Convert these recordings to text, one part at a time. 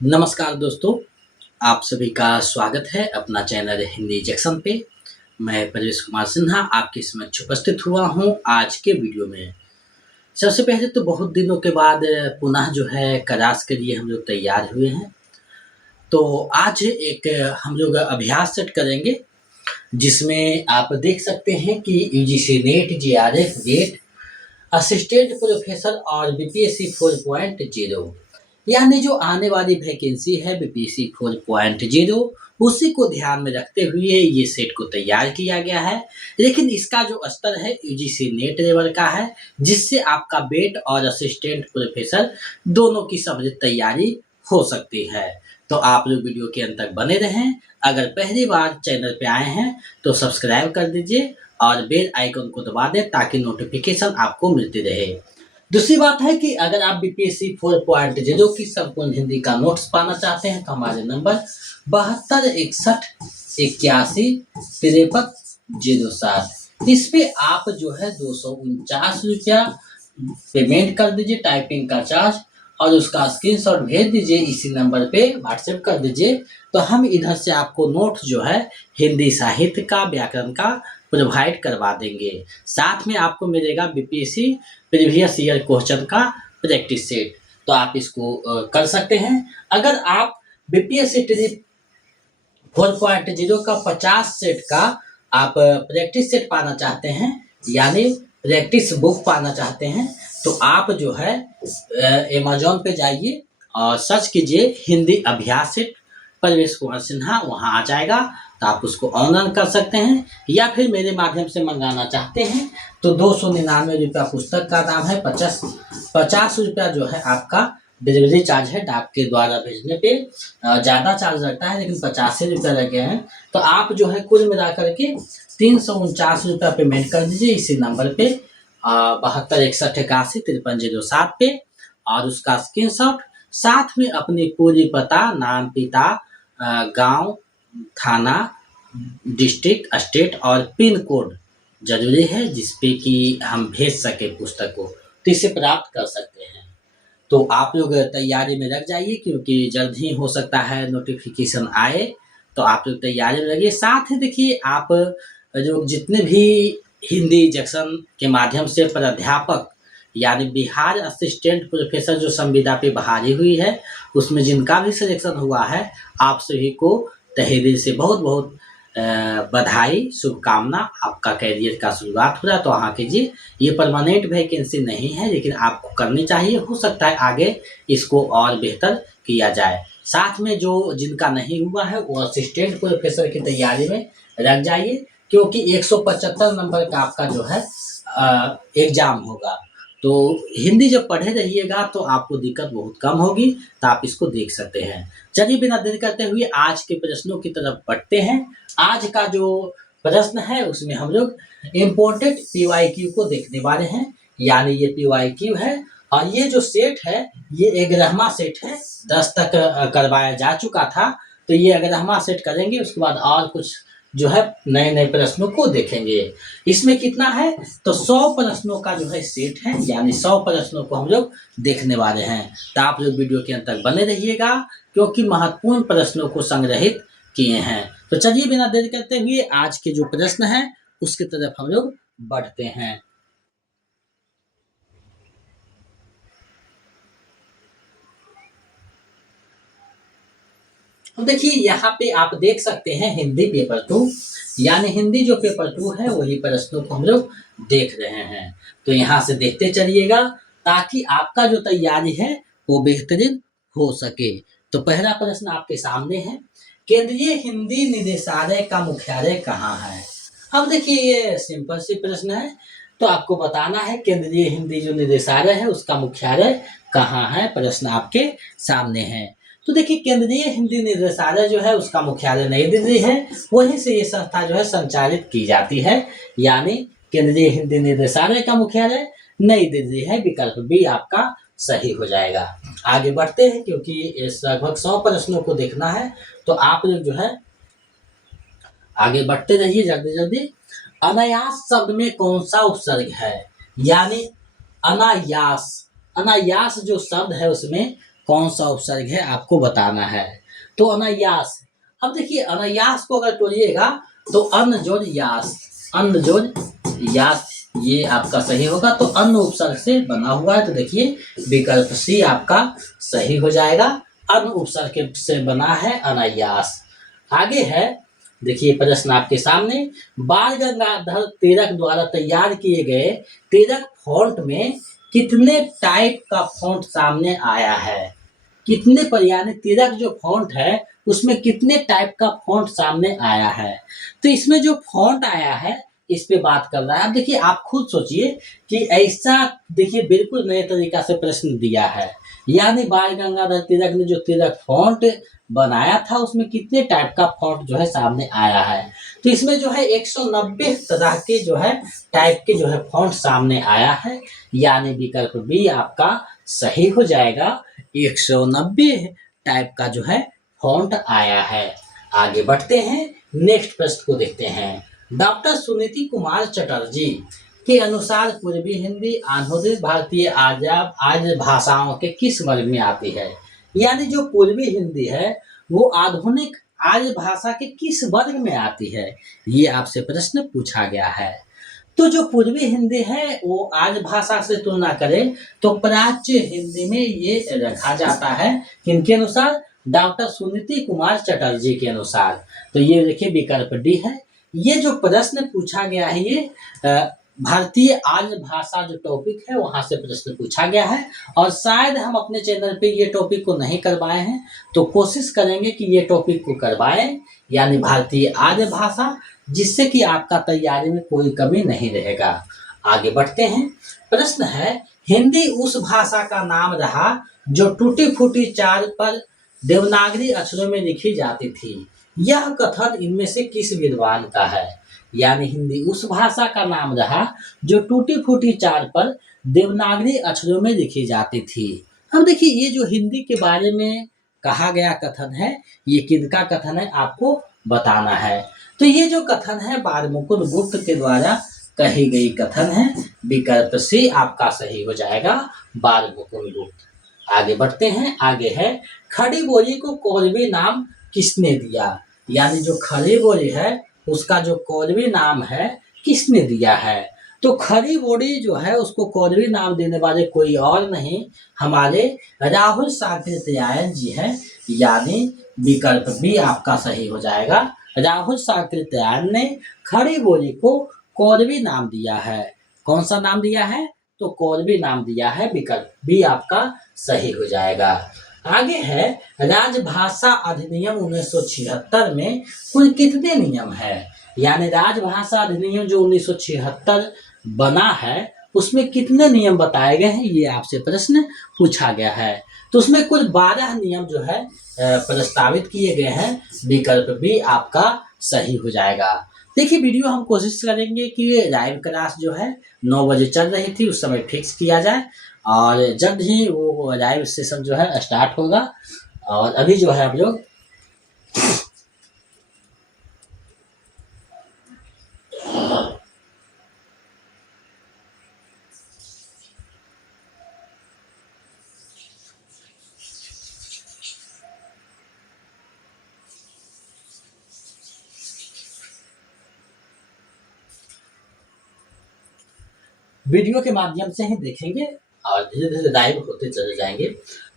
नमस्कार दोस्तों, आप सभी का स्वागत है अपना चैनल हिंदी जंक्शन पे। मैं परेश कुमार सिन्हा आपके समक्ष उपस्थित हुआ हूँ आज के वीडियो में। सबसे पहले तो बहुत दिनों के बाद पुनः जो है क्लास के लिए हम लोग तैयार हुए हैं। तो आज एक हम लोग अभ्यास सेट करेंगे जिसमें आप देख सकते हैं कि UGC NET, JRF GATE, assistant professor और बीपीएससी 4.0 यानी जो आने वाली वैकेंसी है बीपीएससी 4.0 उसी को ध्यान में रखते हुए ये सेट को तैयार किया गया है। लेकिन इसका जो स्तर है यूजीसी नेट लेवल का है, जिससे आपका बेट और असिस्टेंट प्रोफेसर दोनों की समझ तैयारी हो सकती है। तो आप लोग वीडियो के अंत तक बने रहें। अगर पहली बार चैनल पे आए हैं तो सब्सक्राइब कर दीजिए और बेल आइकन को दबा दें ताकि नोटिफिकेशन आपको मिलती रहे। दूसरी बात है कि अगर आप बीपीएससी 4.0 की संपूर्ण हिंदी का नोट्स पाना चाहते हैं तो हमारे नंबर 7261816307 इस पे आप जो है 249 रुपया पेमेंट कर दीजिए टाइपिंग का चार्ज, और उसका स्क्रीनशॉट भेज दीजिए। इसी नंबर पे व्हाट्सएप कर दीजिए तो हम इधर से आपको नोट जो है हिंदी साहित्य का, व्याकरण का प्रोवाइड करवा देंगे। साथ में आपको मिलेगा बीपीएससी प्रीवियस ईयर क्वेश्चन का प्रैक्टिस सेट, तो आप इसको कर सकते हैं। अगर आप बीपीएससी 4.0 का 50 सेट का आप प्रैक्टिस सेट पाना चाहते हैं, यानी प्रैक्टिस बुक पाना चाहते हैं, तो आप जो है अमेजोन पे जाइए और सर्च कीजिए हिंदी अभ्यास सेट परेश कुमार सिन्हा, वहाँ आ जाएगा। तो आप उसको ऑनलाइन कर सकते हैं या फिर मेरे माध्यम से मंगाना चाहते हैं तो 299 रुपया पुस्तक का दाम है। 50 रुपया जो है आपका डिलीवरी चार्ज है। डाक के द्वारा भेजने पे ज़्यादा चार्ज लगता है, लेकिन 50 रुपया लगे हैं। तो आप जो है कुल मिला करके 349 रुपया पेमेंट कर दीजिए इसी नंबर पे 7261815307 पे, और उसका स्क्रीनशॉट साथ में अपनी पूरी पता, नाम, पिता, गांव, थाना, डिस्ट्रिक्ट, स्टेट और पिन कोड जरूरी है, जिसपे कि हम भेज सके पुस्तक को, तो इसे प्राप्त कर सकते हैं। तो आप लोग तैयारी में लग जाइए क्योंकि जल्द ही हो सकता है नोटिफिकेशन आए, तो आप लोग तैयारी में लगिए। साथ ही देखिए, आप जो जितने भी हिंदी जंक्शन के माध्यम से प्राध्यापक यानी बिहार असिस्टेंट प्रोफेसर जो संविदा पे बहाली हुई है, उसमें जिनका भी सिलेक्शन हुआ है, आप सभी को तहे दिल से बहुत बहुत बधाई, शुभकामना। आपका कैरियर का शुरुआत हो रहा है तो वहाँ कीजिए। ये परमानेंट वैकेंसी नहीं है, लेकिन आपको करनी चाहिए। हो सकता है आगे इसको और बेहतर किया जाए। साथ में जो जिनका नहीं हुआ है वो असिस्टेंट प्रोफेसर की तैयारी में लग जाइए, क्योंकि 175 नंबर का आपका जो है एग्जाम होगा। तो हिंदी जब पढ़े रहिएगा तो आपको दिक्कत बहुत कम होगी, तो आप इसको देख सकते हैं। चलिए बिना देर करते हुए आज के प्रश्नों की तरफ बढ़ते हैं। आज का जो प्रश्न है उसमें हम लोग इम्पोर्टेंट पीवाईक्यू को देखने वाले हैं, यानी ये पीवाईक्यू है। और ये जो सेट है ये 11वां सेट है, 10 तक करवाया जा चुका था, तो ये 11वां सेट करेंगे। उसके बाद और कुछ जो है नए नए प्रश्नों को देखेंगे। इसमें कितना है तो 100 प्रश्नों का जो है सेट है, यानी 100 प्रश्नों को हम लोग देखने वाले हैं। तो आप लोग वीडियो के अंत तक बने रहिएगा क्योंकि महत्वपूर्ण प्रश्नों को संग्रहित किए हैं। तो चलिए बिना देर करते हुए आज के जो प्रश्न है उसकी तरफ हम लोग बढ़ते हैं। तो देखिए यहाँ पे आप देख सकते हैं हिंदी पेपर 2, यानी हिंदी जो पेपर 2 है वही प्रश्नों को हम लोग देख रहे हैं। तो यहाँ से देखते चलिएगा ताकि आपका जो तैयारी है वो बेहतरीन हो सके। तो पहला प्रश्न आपके सामने है, केंद्रीय हिंदी निदेशालय का मुख्यालय कहाँ है? अब देखिए ये सिंपल सी प्रश्न है, तो आपको बताना है केंद्रीय हिंदी जो निदेशालय है उसका मुख्यालय कहाँ है। प्रश्न आपके सामने है। तो देखिए केंद्रीय हिंदी निदेशालय जो है उसका मुख्यालय नई दिल्ली है, वहीं से ये संस्था जो है संचालित की जाती है, यानी केंद्रीय हिंदी निदेशालय का मुख्यालय नई दिल्ली है। विकल्प बी आपका सही हो जाएगा। आगे बढ़ते हैं क्योंकि इस लगभग 100 प्रश्नों को देखना है, तो आप लोग जो है आगे बढ़ते रहिए जल्दी जल्दी। अनायास शब्द में कौन सा उपसर्ग है? यानी अनायास, अनायास जो शब्द है उसमें कौन सा उपसर्ग है आपको बताना है। तो अनायास, अब देखिए अनायास को अगर तोड़िएगा तो अन्न जोड़ यास, अन्न जोड़ यास, ये आपका सही होगा। तो अन्न उपसर्ग से बना हुआ है, तो देखिए विकल्प सी आपका सही हो जाएगा। अन्न उपसर्ग से बना है अनायास। आगे है, देखिए प्रश्न आपके सामने, बाल गंगाधर तिलक द्वारा तैयार किए गए तिलक फॉन्ट में कितने टाइप का फॉन्ट सामने आया है? कितने पर, यानी तिलक जो फॉन्ट है उसमें कितने टाइप का फॉन्ट सामने आया है? तो इसमें जो फॉन्ट आया है इस पे बात कर रहा है। अब देखिए आप खुद सोचिए कि ऐसा, देखिए बिल्कुल नए तरीका से प्रश्न दिया है, यानी बाल गंगाधर तिलक ने जो तिलक फॉन्ट बनाया था उसमें कितने टाइप का फॉन्ट जो है सामने आया है। तो इसमें जो है 190 तरह के जो है टाइप के जो है फॉन्ट सामने आया है, यानी विकल्प बी आपका सही हो जाएगा। 190 टाइप का जो है फॉन्ट आया है। आगे बढ़ते हैं, नेक्स्ट प्रश्न को देखते हैं। डॉक्टर सुनीति कुमार चटर्जी के अनुसार पूर्वी हिंदी आधुनिक भारतीय आर्य भाषाओं के किस वर्ग में आती है? यानी जो पूर्वी हिंदी है वो आधुनिक आर्य भाषा के किस वर्ग में आती है, ये आपसे प्रश्न पूछा गया है। तो जो पूर्वी हिंदी है वो आर्य भाषा से तुलना करें तो प्राच्य हिंदी में ये रखा जाता है। किनके अनुसार? डॉक्टर सुनीति कुमार चटर्जी के अनुसार। तो ये देखिए विकल्प डी है। ये जो प्रश्न पूछा गया है ये भारतीय आर्य भाषा जो टॉपिक है वहां से प्रश्न पूछा गया है, और शायद हम अपने चैनल पे ये टॉपिक को नहीं करवाए हैं, तो कोशिश करेंगे कि ये टॉपिक को करवाएं, यानी भारतीय आर्य भाषा, जिससे कि आपका तैयारी में कोई कमी नहीं रहेगा। आगे बढ़ते हैं, प्रश्न है, हिंदी उस भाषा का नाम रहा जो टूटी फूटी चाल पर देवनागरी अक्षरों में लिखी जाती थी। यह कथन इनमें से किस विद्वान का है? यानी हिंदी उस भाषा का नाम रहा जो टूटी फूटी चाल पर देवनागरी अक्षरों में लिखी जाती थी। अब देखिए ये जो हिंदी के बारे में कहा गया कथन है, ये किसका कथन है आपको बताना है। तो ये जो कथन है बालमुकुंद गुप्त के द्वारा कही गई कथन है। विकल्प सी आपका सही हो जाएगा, बालमुकुंद गुप्त। आगे बढ़ते हैं, आगे है, खड़ी बोली को कौरवी नाम किसने दिया? यानी जो खड़ी बोली है उसका जो कौरवी नाम है किसने दिया है? तो खड़ी बोली जो है उसको कौरवी नाम देने वाले कोई और नहीं, हमारे राहुल साकृत्यायन जी हैं, यानी विकल्प बी आपका सही हो जाएगा। राहुल साकृत्यायन ने खड़ी बोली को कौरवी नाम दिया है। कौन सा नाम दिया है? तो कौरवी नाम दिया है, विकल्प बी आपका सही हो जाएगा। आगे है, राजभाषा अधिनियम 1976 में कुल कितने नियम है? यानी राजभाषा अधिनियम जो 1976 बना है उसमें कितने नियम बताए गए हैं, ये आपसे प्रश्न पूछा गया है। तो उसमें कुल 12 नियम जो है प्रस्तावित किए गए हैं। विकल्प भी आपका सही हो जाएगा। देखिए वीडियो हम कोशिश करेंगे कि लाइव क्लास जो है 9 बजे चल रही थी उस समय फिक्स किया जाए, और जल्द ही वो लाइव सेशन जो है स्टार्ट होगा। और अभी जो है हम लोग वीडियो के माध्यम से ही देखेंगे और धीरे धीरे लाइव होते चले जाएंगे।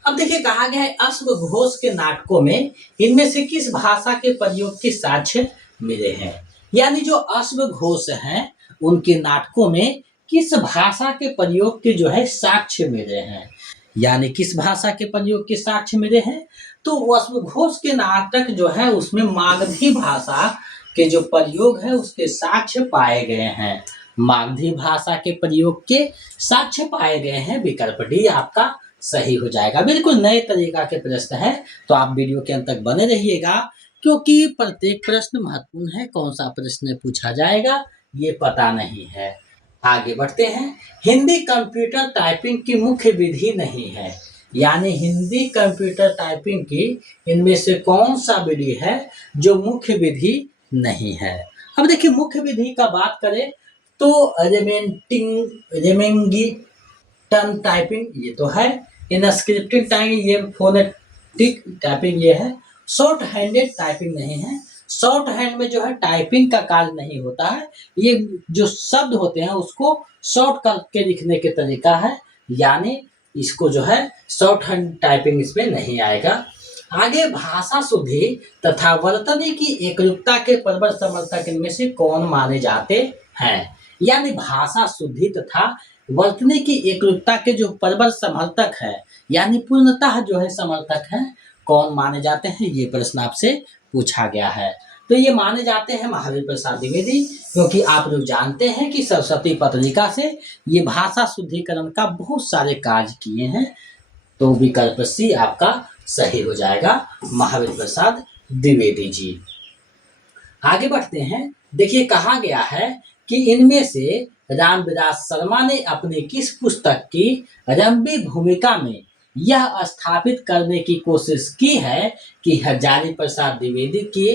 अब देखिए कहा गया है, अश्वघोष के नाटकों में इनमें से किस भाषा के प्रयोग के साक्ष्य मिले हैं? यानी जो अश्वघोष हैं उनके नाटकों में किस भाषा के प्रयोग के जो है साक्ष्य मिले हैं? यानी किस भाषा के प्रयोग के साक्ष्य मिले हैं? तो अश्वघोष के नाटक जो है उसमें मागधी भाषा के जो प्रयोग है उसके साक्ष्य पाए गए हैं। मागधी भाषा के प्रयोग के साक्ष्य पाए गए हैं। विकल्प डी आपका सही हो जाएगा। बिल्कुल नए तरीका के प्रश्न है, तो आप वीडियो के अंत तक बने रहिएगा, क्योंकि प्रत्येक प्रश्न महत्वपूर्ण है। कौन सा प्रश्न पूछा जाएगा ये पता नहीं है। आगे बढ़ते हैं, हिंदी कंप्यूटर टाइपिंग की मुख्य विधि नहीं है। यानी हिंदी कंप्यूटर टाइपिंग की इनमें से कौन सा विधि है जो मुख्य विधि नहीं है? अब देखिए मुख्य विधि का बात करें तो रेमेंगिटन टाइपिंग ये तो है, इनस्क्रिप्टेड टाइपिंग ये फोनेटिक टाइपिंग ये है। शॉर्ट हैंडेड टाइपिंग नहीं है। शॉर्ट हैंड में जो है टाइपिंग का कार्य नहीं होता है, ये जो शब्द होते हैं उसको शॉर्ट करके लिखने के तरीका है, यानी इसको जो है शॉर्ट हैंड टाइपिंग इसमें नहीं आएगा। आगे भाषा शुद्धि तथा वर्तनी की एकरूपता के प्रबल समर्थक इनमें से कौन माने जाते हैं? यानी भाषा शुद्धि तथा वर्तनी की एकरूपता के जो प्रबल समर्थक है, यानी पूर्णतः जो है समर्थक है, कौन माने जाते हैं, ये प्रश्न आपसे पूछा गया है। तो ये माने जाते हैं महावीर प्रसाद द्विवेदी, क्योंकि आप लोग जानते हैं कि सरस्वती पत्रिका से ये भाषा शुद्धिकरण का बहुत सारे कार्य किए हैं। तो विकल्प सी आपका सही हो जाएगा, महावीर प्रसाद द्विवेदी जी। आगे बढ़ते हैं। देखिए कहा गया है कि इनमें से रामविलास शर्मा ने अपनी किस पुस्तक की रंबी भूमिका में यह स्थापित करने की कोशिश की है कि हजारी प्रसाद द्विवेदी की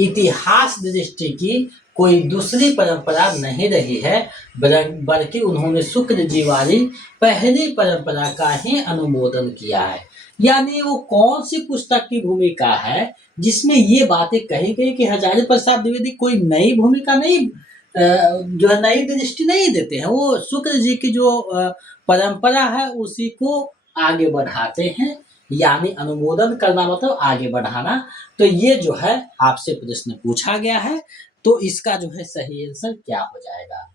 इतिहास दृष्टि की कोई दूसरी परंपरा नहीं रही है, बल्कि उन्होंने शुक्र जी वाली पहली परंपरा का ही अनुमोदन किया है। यानी वो कौन सी पुस्तक की भूमिका है जिसमें ये बातें कही गई कि हजारी प्रसाद द्विवेदी कोई नई भूमिका नहीं, जो है नई दृष्टि नहीं देते हैं, वो शुक्र जी की जो परंपरा है उसी को आगे बढ़ाते हैं। यानी अनुमोदन करना मतलब आगे बढ़ाना। तो ये जो है आपसे प्रश्न पूछा गया है, तो इसका जो है सही आंसर क्या हो जाएगा?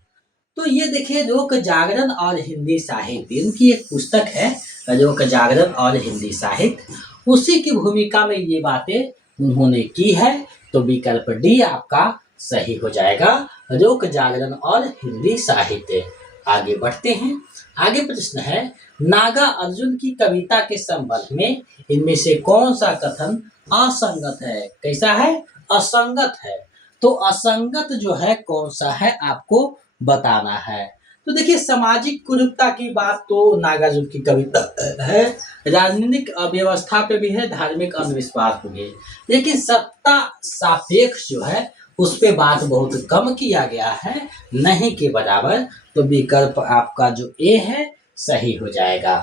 तो ये देखिए लोक जागरण और हिंदी साहित्य, इनकी एक पुस्तक है लोक जागरण और हिंदी साहित्य, उसी की भूमिका में ये बातें उन्होंने की है। तो विकल्प डी आपका सही हो जाएगा, लोक जागरण और हिंदी साहित्य। आगे बढ़ते हैं। आगे प्रश्न है, नागा अर्जुन की कविता के संबंध में इनमें से कौन सा कथन असंगत है? कैसा है? असंगत है। तो असंगत जो है कौन सा है आपको बताना है। तो देखिए सामाजिक कुरूपता की बात तो नागार्जुन की कविता है, राजनीतिक अव्यवस्था पे भी है, धार्मिक अंधविश्वास पे भी है, लेकिन सत्ता सापेक्ष जो है उस पे बात बहुत कम किया गया है, नहीं के बराबर। तो विकल्प आपका जो ए है सही हो जाएगा।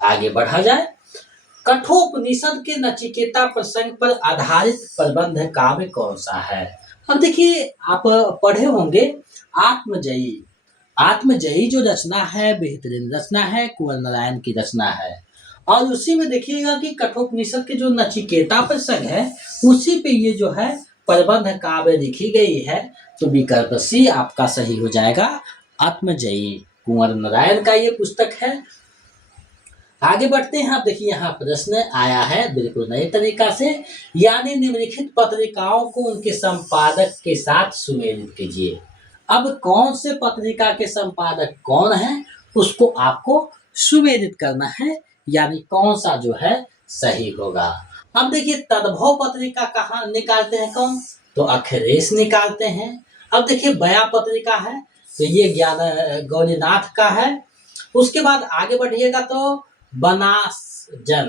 आगे बढ़ा जाए। कठोपनिषद के नचिकेता प्रसंग पर आधारित प्रबंध काव्य कौन सा है? अब देखिए आप पढ़े होंगे आत्मजयी। आत्मजयी जो रचना है बेहतरीन रचना है, कुंवर नारायण की रचना है, और उसी में देखिएगा कि कठोपनिषद के जो नचिकेता प्रसंग है उसी पे ये जो है प्रबंध काव्य लिखी गई है। तो विकल्प सी आपका सही हो जाएगा, आत्मजयी कुंवर नारायण का ये पुस्तक है। आगे बढ़ते हैं। आप देखिए यहाँ प्रश्न आया है बिल्कुल नए तरीका से, यानी निम्नलिखित पत्रिकाओं को उनके संपादक के साथ सुमेलित कीजिए। अब कौन से पत्रिका के संपादक कौन है उसको आपको सुमेलित करना है, यानी कौन सा जो है सही होगा। अब देखिए तद्भव पत्रिका कहाँ निकालते हैं कौन? तो अखिलेश निकालते हैं। अब देखिए बया पत्रिका है तो ये ज्ञान गौरीनाथ का है। उसके बाद आगे बढ़िएगा तो बनासजन,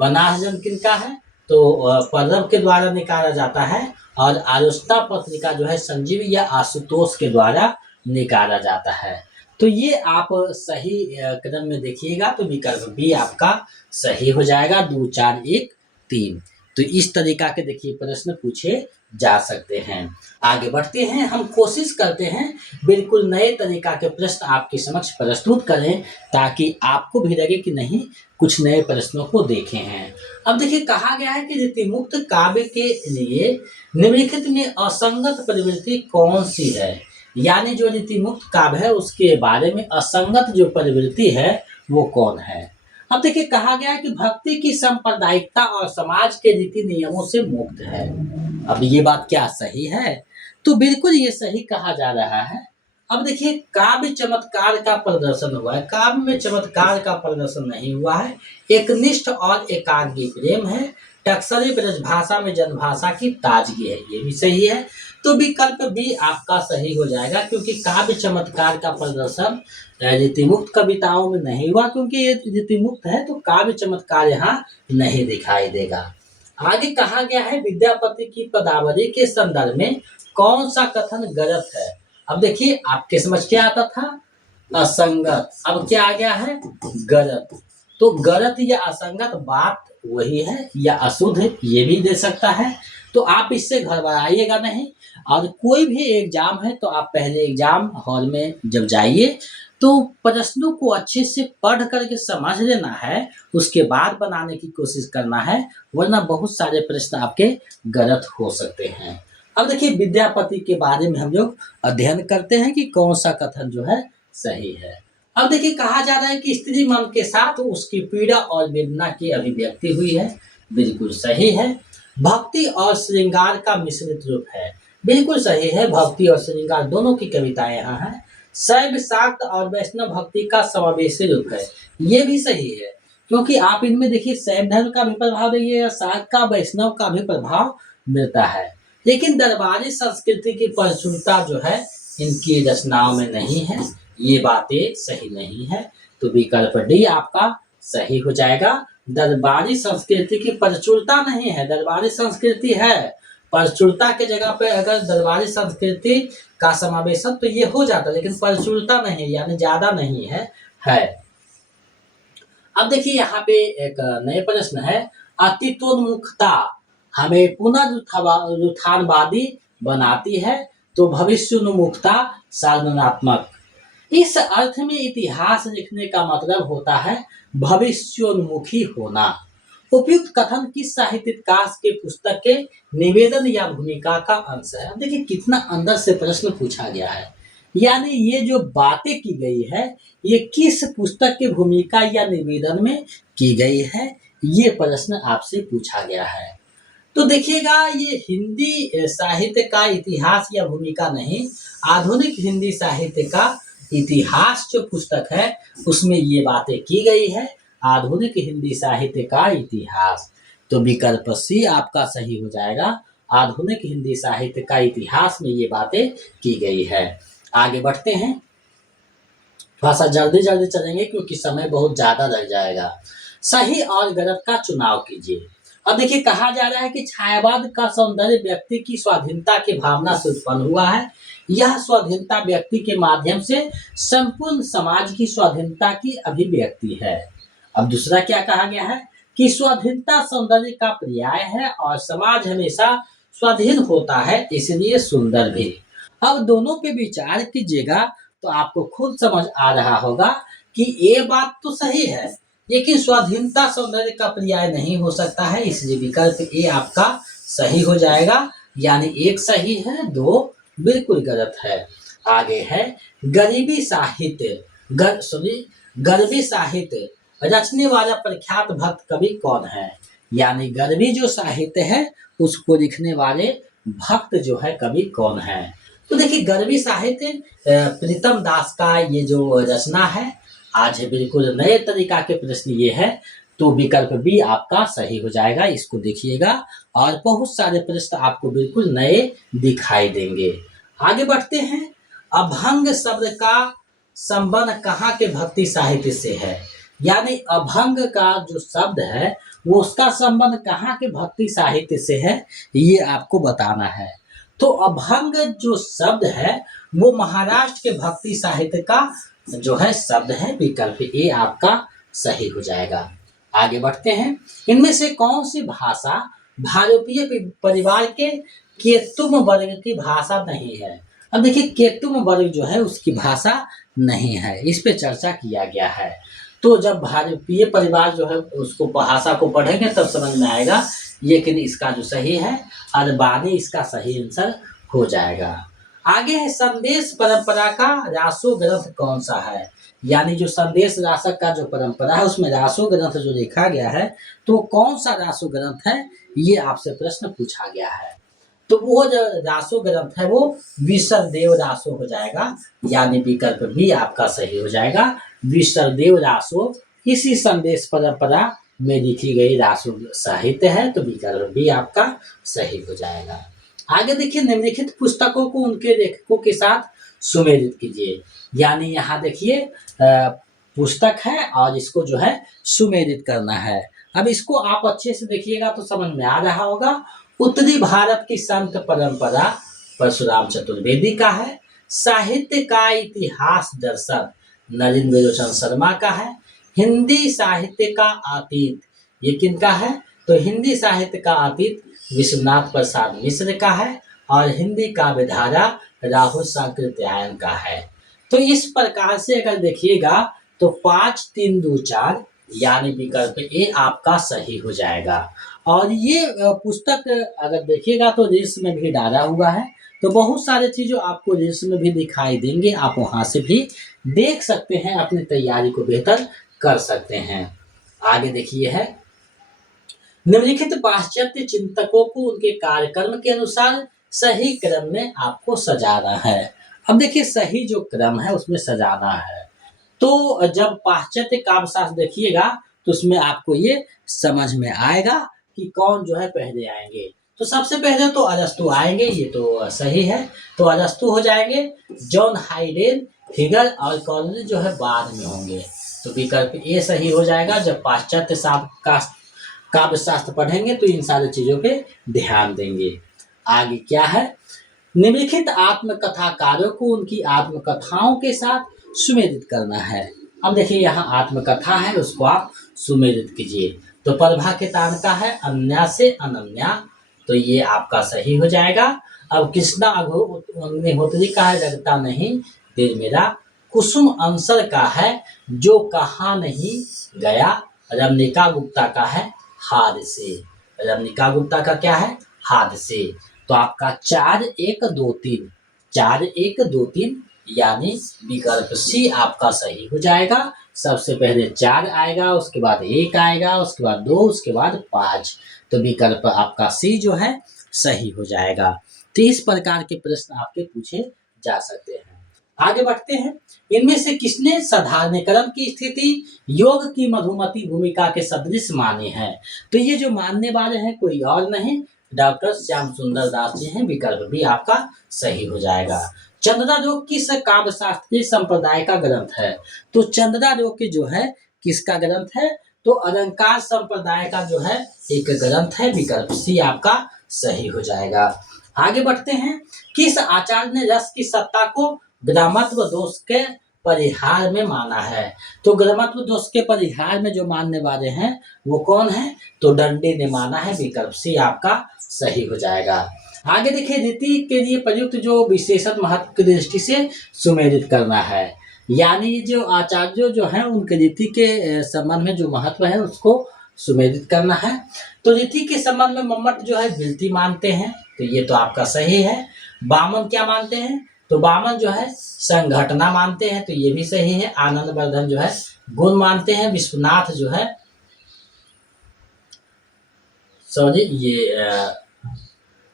बनासजन किनका है? तो पल्लव के द्वारा निकाला जाता है, और आलोचना पत्रिका जो है संजीव या आशुतोष के द्वारा निकाला जाता है। तो ये आप सही क्रम में देखिएगा तो विकल्प बी आपका सही हो जाएगा, 2 4 1 3। तो इस तरीका के देखिए प्रश्न पूछे जा सकते हैं। आगे बढ़ते हैं। हम कोशिश करते हैं बिल्कुल नए तरीका के प्रश्न आपके समक्ष प्रस्तुत करें, ताकि आपको भी लगे कि नहीं कुछ नए प्रश्नों को देखे हैं। अब देखिए कहा गया है कि रीतिमुक्त काव्य के लिए निम्नलिखित में असंगत प्रवृत्ति कौन सी है? यानी जो रीतिमुक्त काव्य है उसके बारे में असंगत जो प्रवृत्ति है वो कौन है? अब देखिए कहा गया है कि भक्ति की सांप्रदायिकता और समाज के रीति नियमों से मुक्त है। अब ये बात क्या सही है? तो बिल्कुल ये सही कहा जा रहा है। अब देखिए काव्य चमत्कार का प्रदर्शन हुआ है, काव्य में चमत्कार का प्रदर्शन नहीं हुआ है। एकनिष्ठ और एकाग्री प्रेम है, टक्सरी ब्रजभाषा में जनभाषा की ताजगी है, ये भी सही है। तो विकल्प बी आपका सही हो जाएगा, क्योंकि काव्य चमत्कार का प्रदर्शन रीतिमुक्त कविताओं में नहीं हुआ, क्योंकि ये रीतिमुक्त है तो काव्य चमत्कार यहाँ नहीं दिखाई देगा। आगे कहा गया है विद्यापति की पदावली के संदर्भ में कौन सा कथन गलत है? अब देखिए आपके समझ क्या आता था? असंगत। अब क्या आ गया है? गलत। तो गलत या असंगत बात वही है या अशुद्ध ये भी दे सकता है। तो आप इससे घबराइएगा नहीं, और कोई भी एग्जाम है तो आप पहले एग्जाम हॉल में जब जाइए तो प्रश्नों को अच्छे से पढ़ करके समझ लेना है, उसके बाद बनाने की कोशिश करना है, वरना बहुत सारे प्रश्न आपके गलत हो सकते हैं। अब देखिए विद्यापति के बारे में हम लोग अध्ययन करते हैं कि कौन सा कथन जो है सही है। अब देखिए कहा जा रहा है कि स्त्री मन के साथ उसकी पीड़ा और वेदना की अभिव्यक्ति हुई है, बिल्कुल सही है। भक्ति और श्रृंगार का मिश्रित रूप है, बिल्कुल सही है। भक्ति और श्रृंगार दोनों की कविताएं यहाँ हैं। शैव शाक्त और वैष्णव भक्ति का समावेशी रूप है, ये भी सही है, क्योंकि आप इनमें देखिए शैव धर्म का भी प्रभाव देखिएगा, शाक्त का, वैष्णव का भी प्रभाव मिलता है। लेकिन दरबारी संस्कृति की प्रचुरता जो है इनकी रचनाओं में नहीं है, ये बातें सही नहीं है। तो विकल्प डी आपका सही हो जाएगा। दरबारी संस्कृति की प्रचुरता नहीं है, दरबारी संस्कृति है, प्रचुरता के जगह पे अगर दरबारी संस्कृति का समावेशन तो ये हो जाता, लेकिन प्रचुरता नहीं यानी ज्यादा नहीं है। अब देखिए यहाँ पे एक नए प्रश्न है, अतीतोन्मुखता हमें पुनरुत्थानवादी बनाती है तो भविष्योन्मुखता साधनात्मक। इस अर्थ में इतिहास लिखने का मतलब होता है भविष्योन्मुखी होना। उपयुक्त कथन किस साहित्यकार के पुस्तक के निवेदन या भूमिका का अंश है। देखिए कितना अंदर से प्रश्न पूछा गया है, यानी ये जो बातें की गई है ये किस पुस्तक के भूमिका या निवेदन में की गई है, ये प्रश्न आपसे पूछा गया है। तो देखिएगा ये हिंदी साहित्य का इतिहास या भूमिका नहीं, आधुनिक हिंदी साहित्य का इतिहास जो पुस्तक है उसमें ये बातें की गई है, आधुनिक हिंदी साहित्य का इतिहास। तो विकल्प सी आपका सही हो जाएगा, आधुनिक हिंदी साहित्य का इतिहास में ये बातें की गई है। आगे बढ़ते हैं, थोड़ा सा जल्दी जल्दी चलेंगे क्योंकि समय बहुत ज्यादा लग जाएगा। सही और गलत का चुनाव कीजिए। अब देखिए कहा जा रहा है कि छायावाद का सौंदर्य व्यक्ति की स्वाधीनता की भावना से उत्पन्न हुआ है। यह स्वाधीनता व्यक्ति के माध्यम से संपूर्ण समाज की स्वाधीनता की अभिव्यक्ति है। अब दूसरा क्या कहा गया है कि स्वाधीनता सौंदर्य का पर्याय है और समाज हमेशा स्वाधीन होता है इसलिए सुंदर भी। अब दोनों पे विचार कीजिएगा तो आपको खुद समझ आ रहा होगा कि ये बात तो सही है, लेकिन स्वाधीनता सौंदर्य का पर्याय नहीं हो सकता है, इसलिए विकल्प ए आपका सही हो जाएगा। यानी एक सही है, दो बिल्कुल गलत है। आगे है गरीबी साहित्य, गरीबी साहित्य रचने वाला प्रख्यात भक्त कवि कौन है। यानी गरीबी जो साहित्य है उसको लिखने वाले भक्त जो है कवि कौन है। तो देखिए गरीबी साहित्य प्रीतम दास का ये जो रचना है, आज बिल्कुल नए तरीका के प्रश्न ये है। तो विकल्प बी आपका सही हो जाएगा, इसको देखिएगा और बहुत सारे प्रश्न आपको बिल्कुल नए दिखाई देंगे। आगे बढ़ते हैं, अभंग शब्द का संबंध कहाँ के भक्ति साहित्य से है। यानी अभंग का जो शब्द है वो उसका संबंध कहाँ के भक्ति साहित्य से है, ये आपको बताना है। तो अभंग जो शब्द है वो महाराष्ट्र के भक्ति साहित्य का जो है शब्द है, विकल्प ए आपका सही हो जाएगा। आगे बढ़ते हैं, इनमें से कौन सी भाषा भारतीय परिवार के केतुम वर्ग की भाषा नहीं है। अब देखिए केतुम वर्ग जो है उसकी भाषा नहीं है, इस पे चर्चा किया गया है। तो जब भारतीय परिवार जो है उसको भाषा को पढ़ेंगे तब समझ में आएगा, लेकिन इसका जो सही है अरबानी इसका सही आंसर हो जाएगा। आगे है संदेश परंपरा का रासो ग्रंथ कौन सा है। यानी जो संदेश रासक का जो परंपरा है उसमें रासो ग्रंथ जो लिखा गया है तो कौन सा रासो ग्रंथ है, ये आपसे प्रश्न पूछा गया है। तो वो जो रासो ग्रंथ है वो विसरदेव रासो हो जाएगा, यानी विकल्प भी आपका सही हो जाएगा। विसरदेव रासो इसी संदेश परंपरा में लिखी गई रासो साहित्य है, तो विकल्प भी आपका सही हो जाएगा। आगे देखिए निम्नलिखित पुस्तकों को उनके लेखकों के साथ सुमेलित कीजिए। यानी यहाँ देखिए पुस्तक है और इसको जो है सुमेलित करना है। अब इसको आप अच्छे से देखिएगा तो समझ में आ रहा होगा। उत्तरी भारत की संत परंपरा परशुराम चतुर्वेदी का है। साहित्य का इतिहास दर्शन नरेंद्र विलोचन शर्मा का है। हिंदी साहित्य का अतीत, ये किनका है? तो हिंदी साहित्य का अतीत विश्वनाथ प्रसाद मिश्र का है और हिंदी काव्यधारा राहुल सांकृत्यायन का है। तो इस प्रकार से अगर देखिएगा तो 5 3 2 4 यानी विकल्प ए आपका सही हो जाएगा। और ये पुस्तक अगर देखिएगा तो रील्स में भी डाला हुआ है, तो बहुत सारे चीज़ों आपको रील्स में भी दिखाई देंगे, आप वहाँ से भी देख सकते हैं, अपनी तैयारी को बेहतर कर सकते हैं। आगे देखिए है, निम्नलिखित पाश्चात्य चिंतकों को उनके कार्यक्रम के अनुसार सही क्रम में आपको सजाना है। अब देखिए सही जो क्रम है उसमें सजाना है, तो जब पाश्चात्य काव्यशास्त्र देखिएगा तो उसमें आपको ये समझ में आएगा कि कौन जो है पहले आएंगे। तो सबसे पहले तो अरस्तु आएंगे, ये तो सही है, तो अरस्तु हो जाएंगे। जॉन हाइडेन, हेगल और कॉलेज जो है बाद में होंगे, तो विकल्प ए सही हो जाएगा। जब पाश्चात्य काव्यशास्त्र पढ़ेंगे तो इन सारी चीजों पे ध्यान देंगे। आगे क्या है, निम्नलिखित आत्मकथाकारों को उनकी आत्मकथाओं के साथ सुमेलित करना है। अब देखिए यहाँ आत्मकथा है, उसको आप सुमेलित कीजिए। तो प्रभा कितान का है अन्या से अनन्या, तो ये आपका सही हो जाएगा। अब कृष्णा अग्निहोत्री का है लगता नहीं दिल मेरा। कुसुम अंसर का है जो कहा नहीं गया। रमनिका गुप्ता का है हाद से। रमनिका गुप्ता का क्या है? हाद से। तो आपका 4 1 2 3 4 1 2 3 यानी विकल्प सी आपका सही हो जाएगा। सबसे पहले 4 आएगा, उसके बाद 1 आएगा, उसके बाद 2, उसके बाद 5, तो विकल्प आपका सी जो है सही हो जाएगा। तो इस प्रकार के प्रश्न आपके पूछे जा सकते हैं। आगे बढ़ते हैं, इनमें से किसने साधारणीकरण की स्थिति योग की मधुमती भूमिका के सदृश माने हैं? तो ये जो मानने वाले हैं कोई और नहीं, डॉक्टर श्याम सुंदर दास जी हैं। विकल्प भी आपका सही हो जाएगा। चंद्रालोक किस काव्य शास्त्रीय संप्रदाय का ग्रंथ है? तो चंद्रालोक जो है किसका ग्रंथ है? तो अलंकार संप्रदाय का जो है एक ग्रंथ है। विकल्प सी आपका सही हो जाएगा। आगे बढ़ते हैं, किस आचार्य ने रस की सत्ता को ग्रामत्व दोष के परिहार में माना है? तो ग्रामत्व दोष के परिहार में जो मानने वाले हैं वो कौन है? तो दंडी ने माना है। विकल्प सी आपका सही हो जाएगा। आगे देखिए, रीति के लिए प्रयुक्त जो विशेषण महत्व की दृष्टि से सुमेलित करना है, यानी ये जो आचार्य जो हैं उनके रीति के संबंध में जो महत्व है उसको सुमेलित करना है। तो रीति के संबंध में मम्मट जो है विलती मानते हैं, तो ये तो आपका सही है। बामन क्या मानते हैं? तो बामन जो है संघटना मानते हैं, तो ये भी सही है। आनंद वर्धन जो है गुण मानते हैं। विश्वनाथ जो है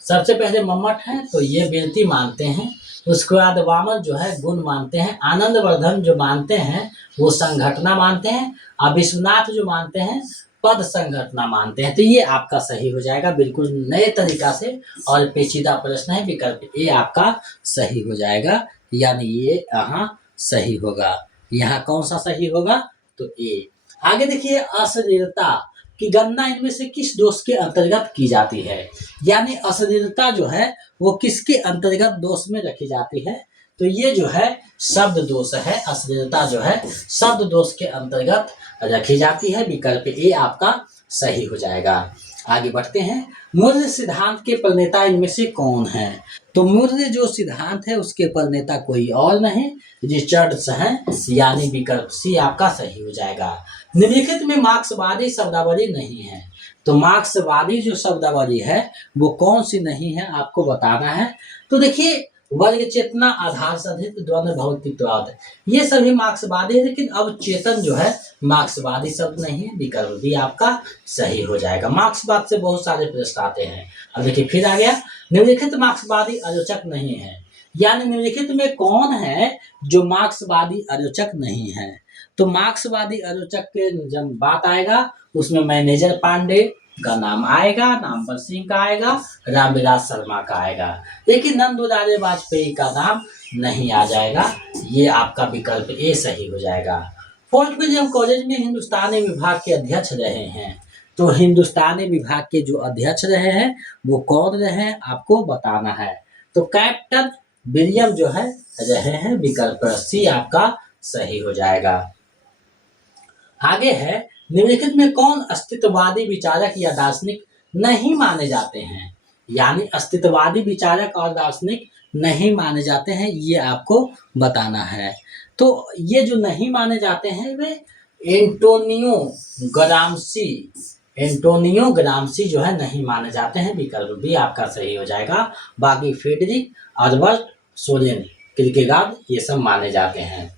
सबसे पहले मम्मट है, तो ये विलती मानते हैं। उसके बाद वामन जो है गुण मानते हैं। आनंद वर्धन जो मानते हैं वो संघटना मानते हैं, और विश्वनाथ जो मानते हैं पद संघटना मानते हैं। तो ये आपका सही हो जाएगा, बिल्कुल नए तरीका से और पेचीदा प्रश्न है। विकल्प ए आपका सही हो जाएगा, यानी ये यहाँ सही होगा। यहाँ कौन सा सही होगा? तो ए। आगे देखिए, अश्लीलता की गणना इनमें से किस दोष के अंतर्गत की जाती है? यानी अश्लीलता जो है वो किसके अंतर्गत दोष में रखी जाती है? तो ये जो है शब्द दोष है। अश्लीलता जो है शब्द दोष के अंतर्गत रखी जाती है। विकल्प ए आपका सही हो जाएगा। आगे बढ़ते हैं, मूल्य सिद्धांत के प्रणेता इनमें से कौन है? तो मूल्य जो सिद्धांत है उसके प्रणेता कोई और नहीं, रिचर्ड्स हैं, यानी विकल्प सी आपका सही हो जाएगा। निम्नलिखित में मार्क्सवादी शब्दावली नहीं है, तो मार्क्सवादी जो शब्दावली है वो कौन सी नहीं है आपको बताना है। तो देखिए, वर्ग चेतना, आधार सहित द्वंद्व भौतिकवाद, ये सभी मार्क्सवादी है, लेकिन अब चेतन जो है मार्क्सवादी शब्द नहीं है। विकल्प भी आपका सही हो जाएगा। मार्क्सवाद से बहुत सारे प्रश्न आते हैं। अब देखिए फिर आ गया, निम्नलिखित मार्क्सवादी आलोचक नहीं है, यानी निम्नलिखित में कौन है जो मार्क्सवादी आलोचक नहीं है? तो मार्क्सवादी आलोचक के जब बात आएगा उसमें मैनेजर पांडे का नाम आएगा, नामवर सिंह का आएगा, रामविलास शर्मा का आएगा, लेकिन नंदुलाल वाजपेयी का नाम नहीं आ जाएगा। ये आपका विकल्प ए सही हो जाएगा। फोर्ट विलियम कॉलेज में हिंदुस्तानी विभाग के अध्यक्ष रहे हैं, तो हिंदुस्तानी विभाग के जो अध्यक्ष रहे हैं वो कौन रहे हैं आपको बताना है। तो कैप्टन विलियम जो है रहे हैं। विकल्प सी आपका सही हो जाएगा। आगे है, निम्नलिखित में कौन अस्तित्ववादी विचारक या दार्शनिक नहीं माने जाते हैं? यानी अस्तित्ववादी विचारक और दार्शनिक नहीं माने जाते हैं, ये आपको बताना है। तो ये जो नहीं माने जाते हैं वे एंटोनियो ग्राम्सी, एंटोनियो ग्राम्सी जो है नहीं माने जाते हैं, विकल्प भी आपका सही हो जाएगा। बाकी फ्रेडरिक अल्बर्ट सोरेन, किरकेगार्ड, ये सब माने जाते हैं।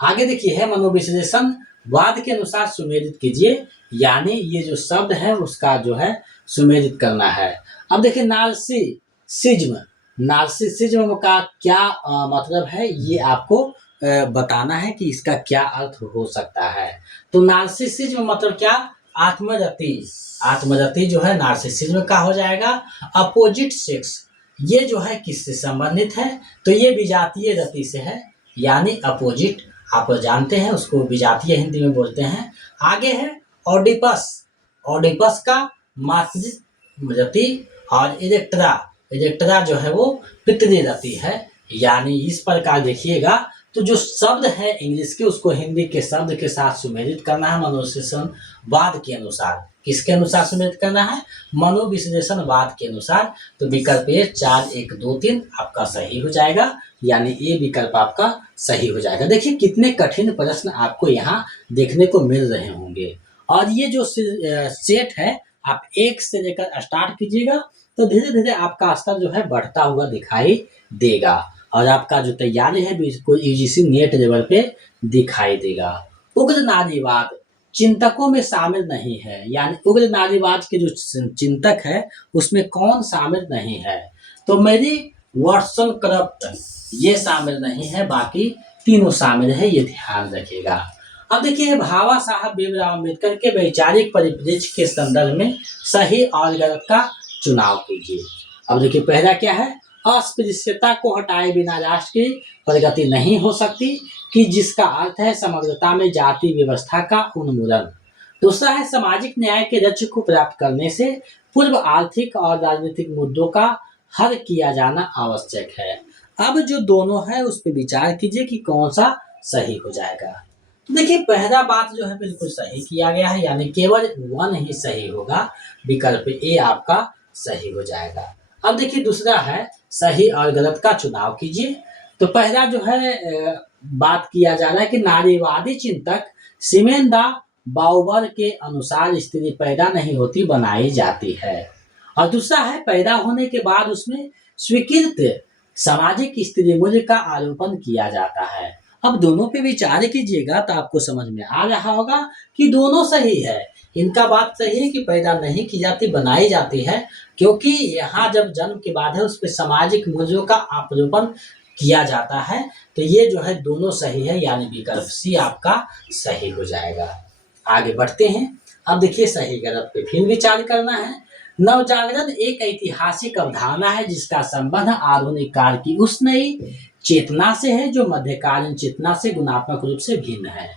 आगे देखिए है, मनोविश्लेषण वाद के अनुसार सुमेलित कीजिए, यानी ये जो शब्द है उसका जो है सुमेलित करना है। अब देखिए नार्सिसिज्म, नार्सिसिज्म का क्या मतलब है, ये आपको बताना है कि इसका क्या अर्थ हो सकता है। तो नार्सिसिज्म मतलब क्या, आत्मरति, आत्मरति जो है नार्सिसिज्म का हो जाएगा। अपोजिट सेक्स, ये जो है किससे संबंधित है, तो ये विजातीय रति से है, यानी अपोजिट आप जानते हैं उसको विजातीय हिंदी में बोलते हैं। आगे है ऑडिपस, ऑडिपस का मातृरति, और इलेक्ट्रा, इलेक्ट्रा जो है वो पितृरति है। यानी इस प्रकार देखिएगा, तो जो शब्द है इंग्लिश के उसको हिंदी के शब्द के साथ सुमेलित करना है मनोविश्लेषणवाद के अनुसार। किसके अनुसार सुमेलित करना है, मनोविश्लेषणवाद के अनुसार। तो विकल्प ए 4, 1, 2, 3 आपका सही हो जाएगा, यानी ए विकल्प आपका सही हो जाएगा। देखिए कितने कठिन प्रश्न आपको यहाँ देखने को मिल रहे होंगे। और ये जो सेट है आप 1 से लेकर स्टार्ट कीजिएगा, तो धीरे धीरे आपका स्तर जो है बढ़ता हुआ दिखाई देगा, और आपका जो तैयारी है बिल्कुल यूजीसी नेट लेवल पे दिखाई देगा। उग्र नारीवाद चिंतकों में शामिल नहीं है, यानी उग्र नारीवाद के जो चिंतक है उसमें कौन शामिल नहीं है, तो मेरी वॉटसन क्रफ्ट ये शामिल नहीं है, बाकी तीनों शामिल है, ये ध्यान रखिएगा। अब देखिए भाभा साहब भीमराव अम्बेडकर के वैचारिक परिप्रेक्ष्य के संदर्भ में सही और गलत का चुनाव कीजिए। अब देखिए पहला क्या है, अस्पृश्यता को हटाए बिना राष्ट्र की प्रगति नहीं हो सकती, कि जिसका अर्थ है समग्रता में जाति व्यवस्था का उन्मूलन। दूसरा है सामाजिक न्याय के लक्ष्य को प्राप्त करने से पूर्व आर्थिक और राजनीतिक मुद्दों का हल किया जाना आवश्यक है। अब जो दोनों है उस पर विचार कीजिए कि कौन सा सही हो जाएगा। तो देखिए पहला बात जो है बिल्कुल सही किया गया है, यानी केवल 1 ही सही होगा, विकल्प ए आपका सही हो जाएगा। अब देखिए दूसरा है सही और गलत का चुनाव कीजिए। तो पहला जो है बात किया जा रहा है कि नारीवादी चिंतक सिमेन द बाउबर के अनुसार स्त्री पैदा नहीं होती बनाई जाती है, और दूसरा है पैदा होने के बाद उसमें स्वीकृत सामाजिक स्त्री मूल्य का आरोपण किया जाता है। अब दोनों पे विचार कीजिएगा तो आपको समझ में आ रहा होगा कि दोनों सही है। इनका बात सही है कि पैदा नहीं की जाती बनाई जाती है, क्योंकि यहाँ जब जन्म के बाद है उस पर सामाजिक मूल्यों का आरोपण किया जाता है। तो ये जो है दोनों सही है, यानी विकल्प सी आपका सही हो जाएगा। आगे बढ़ते हैं। अब देखिए सही गलत पे फिर विचार करना है। नवजागरण एक ऐतिहासिक अवधारणा है जिसका संबंध आधुनिक काल की उस नई चेतना से है जो मध्यकालीन चेतना से गुणात्मक रूप से भिन्न है।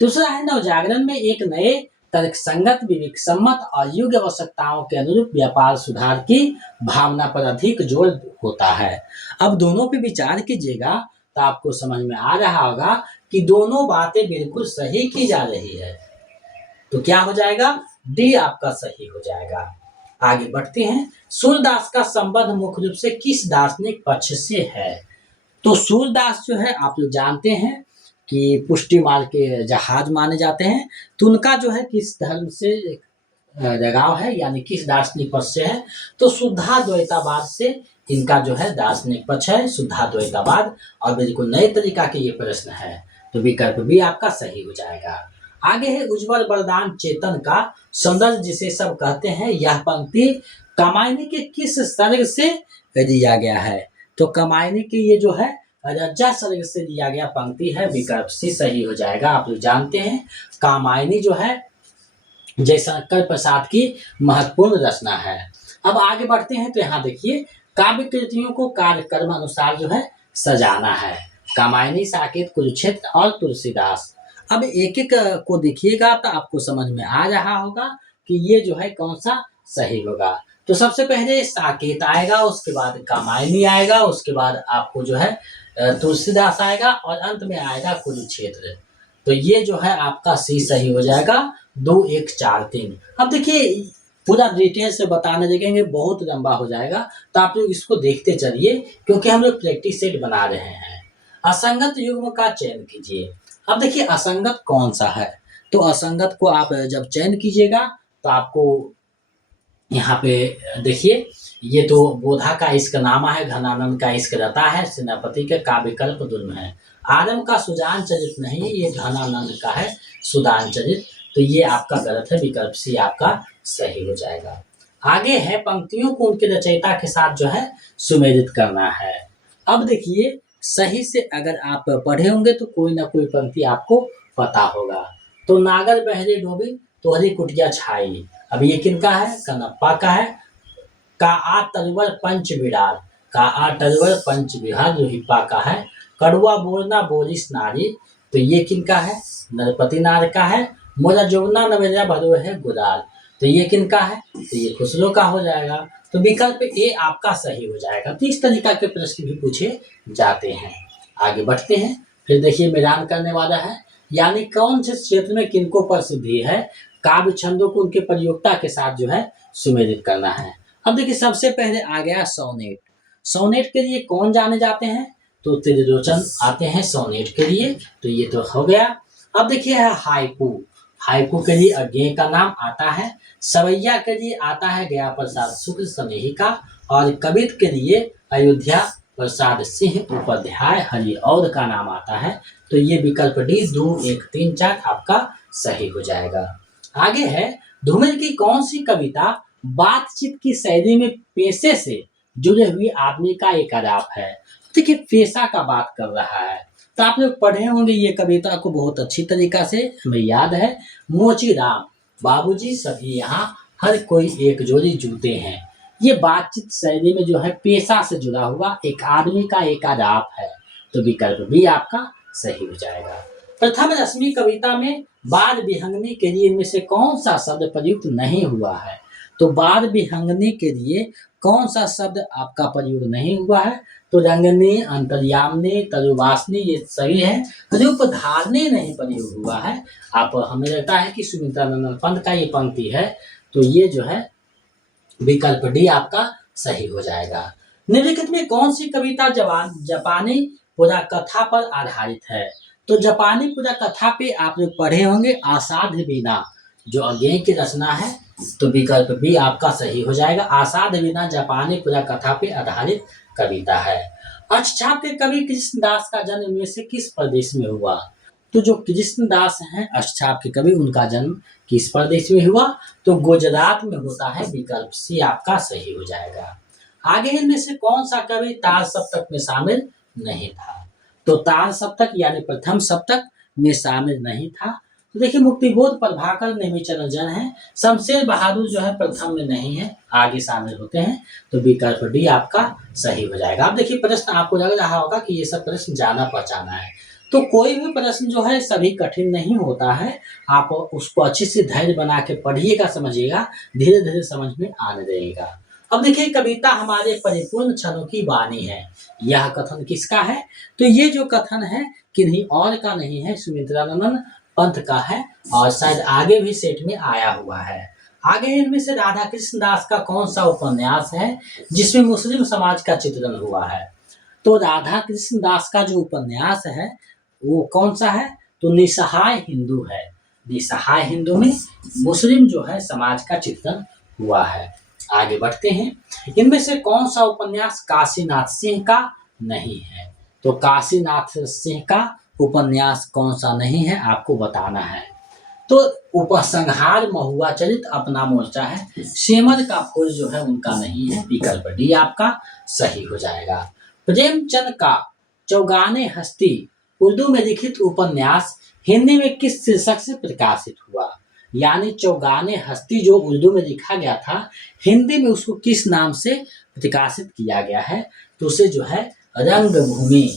दूसरा है नवजागरण में एक नए तर्कसंगत विवेक सम्मत और युग आवश्यकताओं के अनुरूप व्यापार सुधार की भावना पर अधिक जोर होता है। अब दोनों पे विचार कीजिएगा तो आपको समझ में आ रहा होगा कि दोनों बातें बिल्कुल सही की जा रही है। तो क्या हो जाएगा, डी आपका सही हो जाएगा। आगे बढ़ते हैं। सूरदास का संबंध मुख्य रूप से किस दार्शनिक पक्ष से है? तो सूरदास जो है आप लोग जानते हैं कि पुष्टि मार्ग के जहाज माने जाते हैं। तो उनका जो है किस धर्म से लगाव है, यानी किस दार्शनिक पक्ष से है, तो शुद्धाद्वैतवाद से इनका जो है दार्शनिक पक्ष है, शुद्धाद्वैतवाद। और बिल्कुल नए तरीका के ये प्रश्न है, तो विकल्प भी आपका सही हो जाएगा। आगे है उज्ज्वल वरदान चेतन का सौंदर्य जिसे सब कहते हैं, यह पंक्ति कामायनी के किस सर्ग से दिया गया है? तो कामायनी की ये जो है रज्जा सर्ग से दिया गया पंक्ति है, विकल्प सी सही हो जाएगा। आप लोग जानते हैं कामायनी जो है जयशंकर प्रसाद की महत्वपूर्ण रचना है। अब आगे बढ़ते हैं। तो यहाँ देखिए काव्य कृतियों को कार्यक्रम अनुसार जो है सजाना है। कामायनी, साकेत, कुरुक्षेत्र और तुलसीदास। अब एक एक को देखिएगा तो आपको समझ में आ रहा होगा कि ये जो है कौन सा सही होगा। तो सबसे पहले साकेत आएगा, उसके बाद कामायनी आएगा, उसके बाद आपको जो है तुलसीदास आएगा, और अंत में आएगा कुरुक्षेत्र। तो ये जो है आपका सी सही हो जाएगा। 2 1 4 3। अब देखिए पूरा डिटेल से बताने लगेंगे बहुत लंबा हो जाएगा, तो आप लोग इसको देखते चलिए क्योंकि हम लोग प्रैक्टिस सेट बना रहे हैं। असंगत युग्म का चयन कीजिए। अब देखिए असंगत कौन सा है, तो असंगत को आप जब चयन कीजिएगा तो आपको यहाँ पे देखिए, ये तो बोधा का इश्क नामा है, घनानंद का इश्क रता है, सेनापति के काव्यकल्प दुर्म है। आदम का सुजान चरित नहीं, ये घनानंद का है सुदान चरित। तो ये आपका गलत है, विकल्प सी आपका सही हो जाएगा। आगे है पंक्तियों को उनके रचयिता के साथ जो है सुमेलित करना है। अब देखिए सही से अगर आप पढ़े होंगे तो कोई ना कोई पंक्ति आपको पता होगा। तो नागर बहरे डोबी तोहरी कुटिया छाई, अब ये किनका है, कनप्पा का है। का आ तलवर पंच बिड़ाल, का आ तलवर पंच बिहार लोहिपा का है। कड़ुआ बोलना बोलिस नारी, तो ये किनका है, नरपति नार का है। मोरा जोगना नवेला भरो है गुलाल, तो ये किनका है, तो ये खुसरो का हो जाएगा। तो विकल्प ए आपका सही हो जाएगा। तो इस तरीका के प्रश्न भी पूछे जाते हैं। आगे बढ़ते हैं, फिर देखिए मैदान करने वाला है, यानी कौन से क्षेत्र में किनको प्रसिद्धि है, काव्य छंदों को उनके प्रयोक्ता के साथ जो है सुमेलित करना है। अब देखिए सबसे पहले आ गया सोनेट। सोनेट के लिए कौन जाने जाते हैं, तो त्रिलोचन आते हैं सोनेट के लिए, तो ये तो हो गया। अब देखिए है हाइकू। हाइकू के लिए अज्ञेय का नाम आता है। सवैया के लिए आता है गया प्रसाद शुक्ल स्नेही का, और कवित के लिए अयोध्या प्रसाद सिंह उपाध्याय हरिऔध का नाम आता है। तो ये विकल्प डी 2 1 3 4 आपका सही हो जाएगा। आगे है धूमिल की कौन सी कविता बातचीत की शैली में पेशे से जुड़े हुए आदमी का एक आलाप है। देखिए पेशा का बात कर रहा है, तो आप लोग पढ़े होंगे ये कविता को बहुत अच्छी तरीका से, हमें याद है। मोची राम बाबूजी सभी यहाँ हर कोई एक जोड़ी जूते हैं। ये बातचीत शैली में जो है पेशा से जुड़ा हुआ एक आदमी का एक आलाप है। तो विकल्प भी आपका सही हो जाएगा। प्रथम रश्मि कविता में बाल विहंगनी के लिए इनमें से कौन सा शब्द प्रयुक्त नहीं हुआ है, तो बाल विहंगनी के लिए कौन सा शब्द आपका प्रयोग नहीं हुआ है, तो रंगनी, अंतर्यामिनी, तरुवासनी ये सही है। रूप धारने नहीं प्रयोग हुआ है। आप हमें लगता है कि सुमित्रा नंदन पंत का ये पंक्ति है, तो ये जो है विकल्प डी आपका सही हो जाएगा। निम्नलिखित में कौन सी कविता जापानी पुराकथा पर आधारित है, तो जापानी पुराकथा पे आप लोग पढ़े होंगे आसाध्य वीणा जो अज्ञेय की रचना है, तो विकल्प भी आपका सही हो जाएगा। आसाध्य वीणा जापानी पुराकथा पे आधारित कविता है। अष्टछाप के कवि कृष्णदास का जन्म में से किस प्रदेश में हुआ, तो जो कृष्णदास हैं अष्टछाप के कवि उनका जन्म किस प्रदेश में हुआ, तो गुजरात में होता है। विकल्प सी आपका सही हो जाएगा। आगे इनमें से कौन सा कवि ताल सप्तक में शामिल नहीं था, तो ताल सप्तक यानी प्रथम सप्तक में शामिल नहीं था। तो देखिए मुक्तिबोध प्रभाकर नेमिचंद रंजन है। शमशेर बहादुर जो है प्रथम में नहीं है, आगे शामिल होते हैं। तो विकल्प डी आपका सही हो जाएगा। अब देखिए प्रश्न आपको लग रहा होगा कि ये सब प्रश्न जाना पहचाना है, तो कोई भी प्रश्न जो है सभी कठिन नहीं होता है। आप उसको अच्छे से धैर्य बना के पढ़िएगा, समझिएगा, धीरे धीरे समझ में आने लगेगा। अब देखिए कविता हमारे परिपूर्ण क्षणों की वाणी है, यह कथन किसका है, तो ये जो कथन है किन्हीं और का नहीं है, सुमित्रानंद पंत का है, और शायद आगे भी सेट में आया हुआ है। आगे इनमें से राधा कृष्ण दास का कौन सा उपन्यास है जिसमें मुस्लिम समाज का चित्रण हुआ है, तो राधा कृष्ण दास का जो उपन्यास है वो कौन सा है, तो निसहाय हिंदू है। निसहाय हिंदू में मुस्लिम जो है समाज का चित्रण हुआ है। आगे बढ़ते हैं, इनमें से कौन सा उपन्यास काशीनाथ सिंह का नहीं है, तो काशीनाथ सिंह का उपन्यास कौन सा नहीं है आपको बताना है। तो उपसंहार, महुआ चरित, अपना मोर्चा है। सेमर का फूल जो है उनका नहीं है। विकल्प डी आपका सही हो जाएगा। प्रेमचंद का चौगाने हस्ती उर्दू में लिखित उपन्यास हिंदी में किस शीर्षक से प्रकाशित हुआ, यानी चौगाने हस्ती जो उर्दू में लिखा गया था हिंदी में उसको किस नाम से प्रकाशित किया गया है, तो उसे जो है रंगभूमि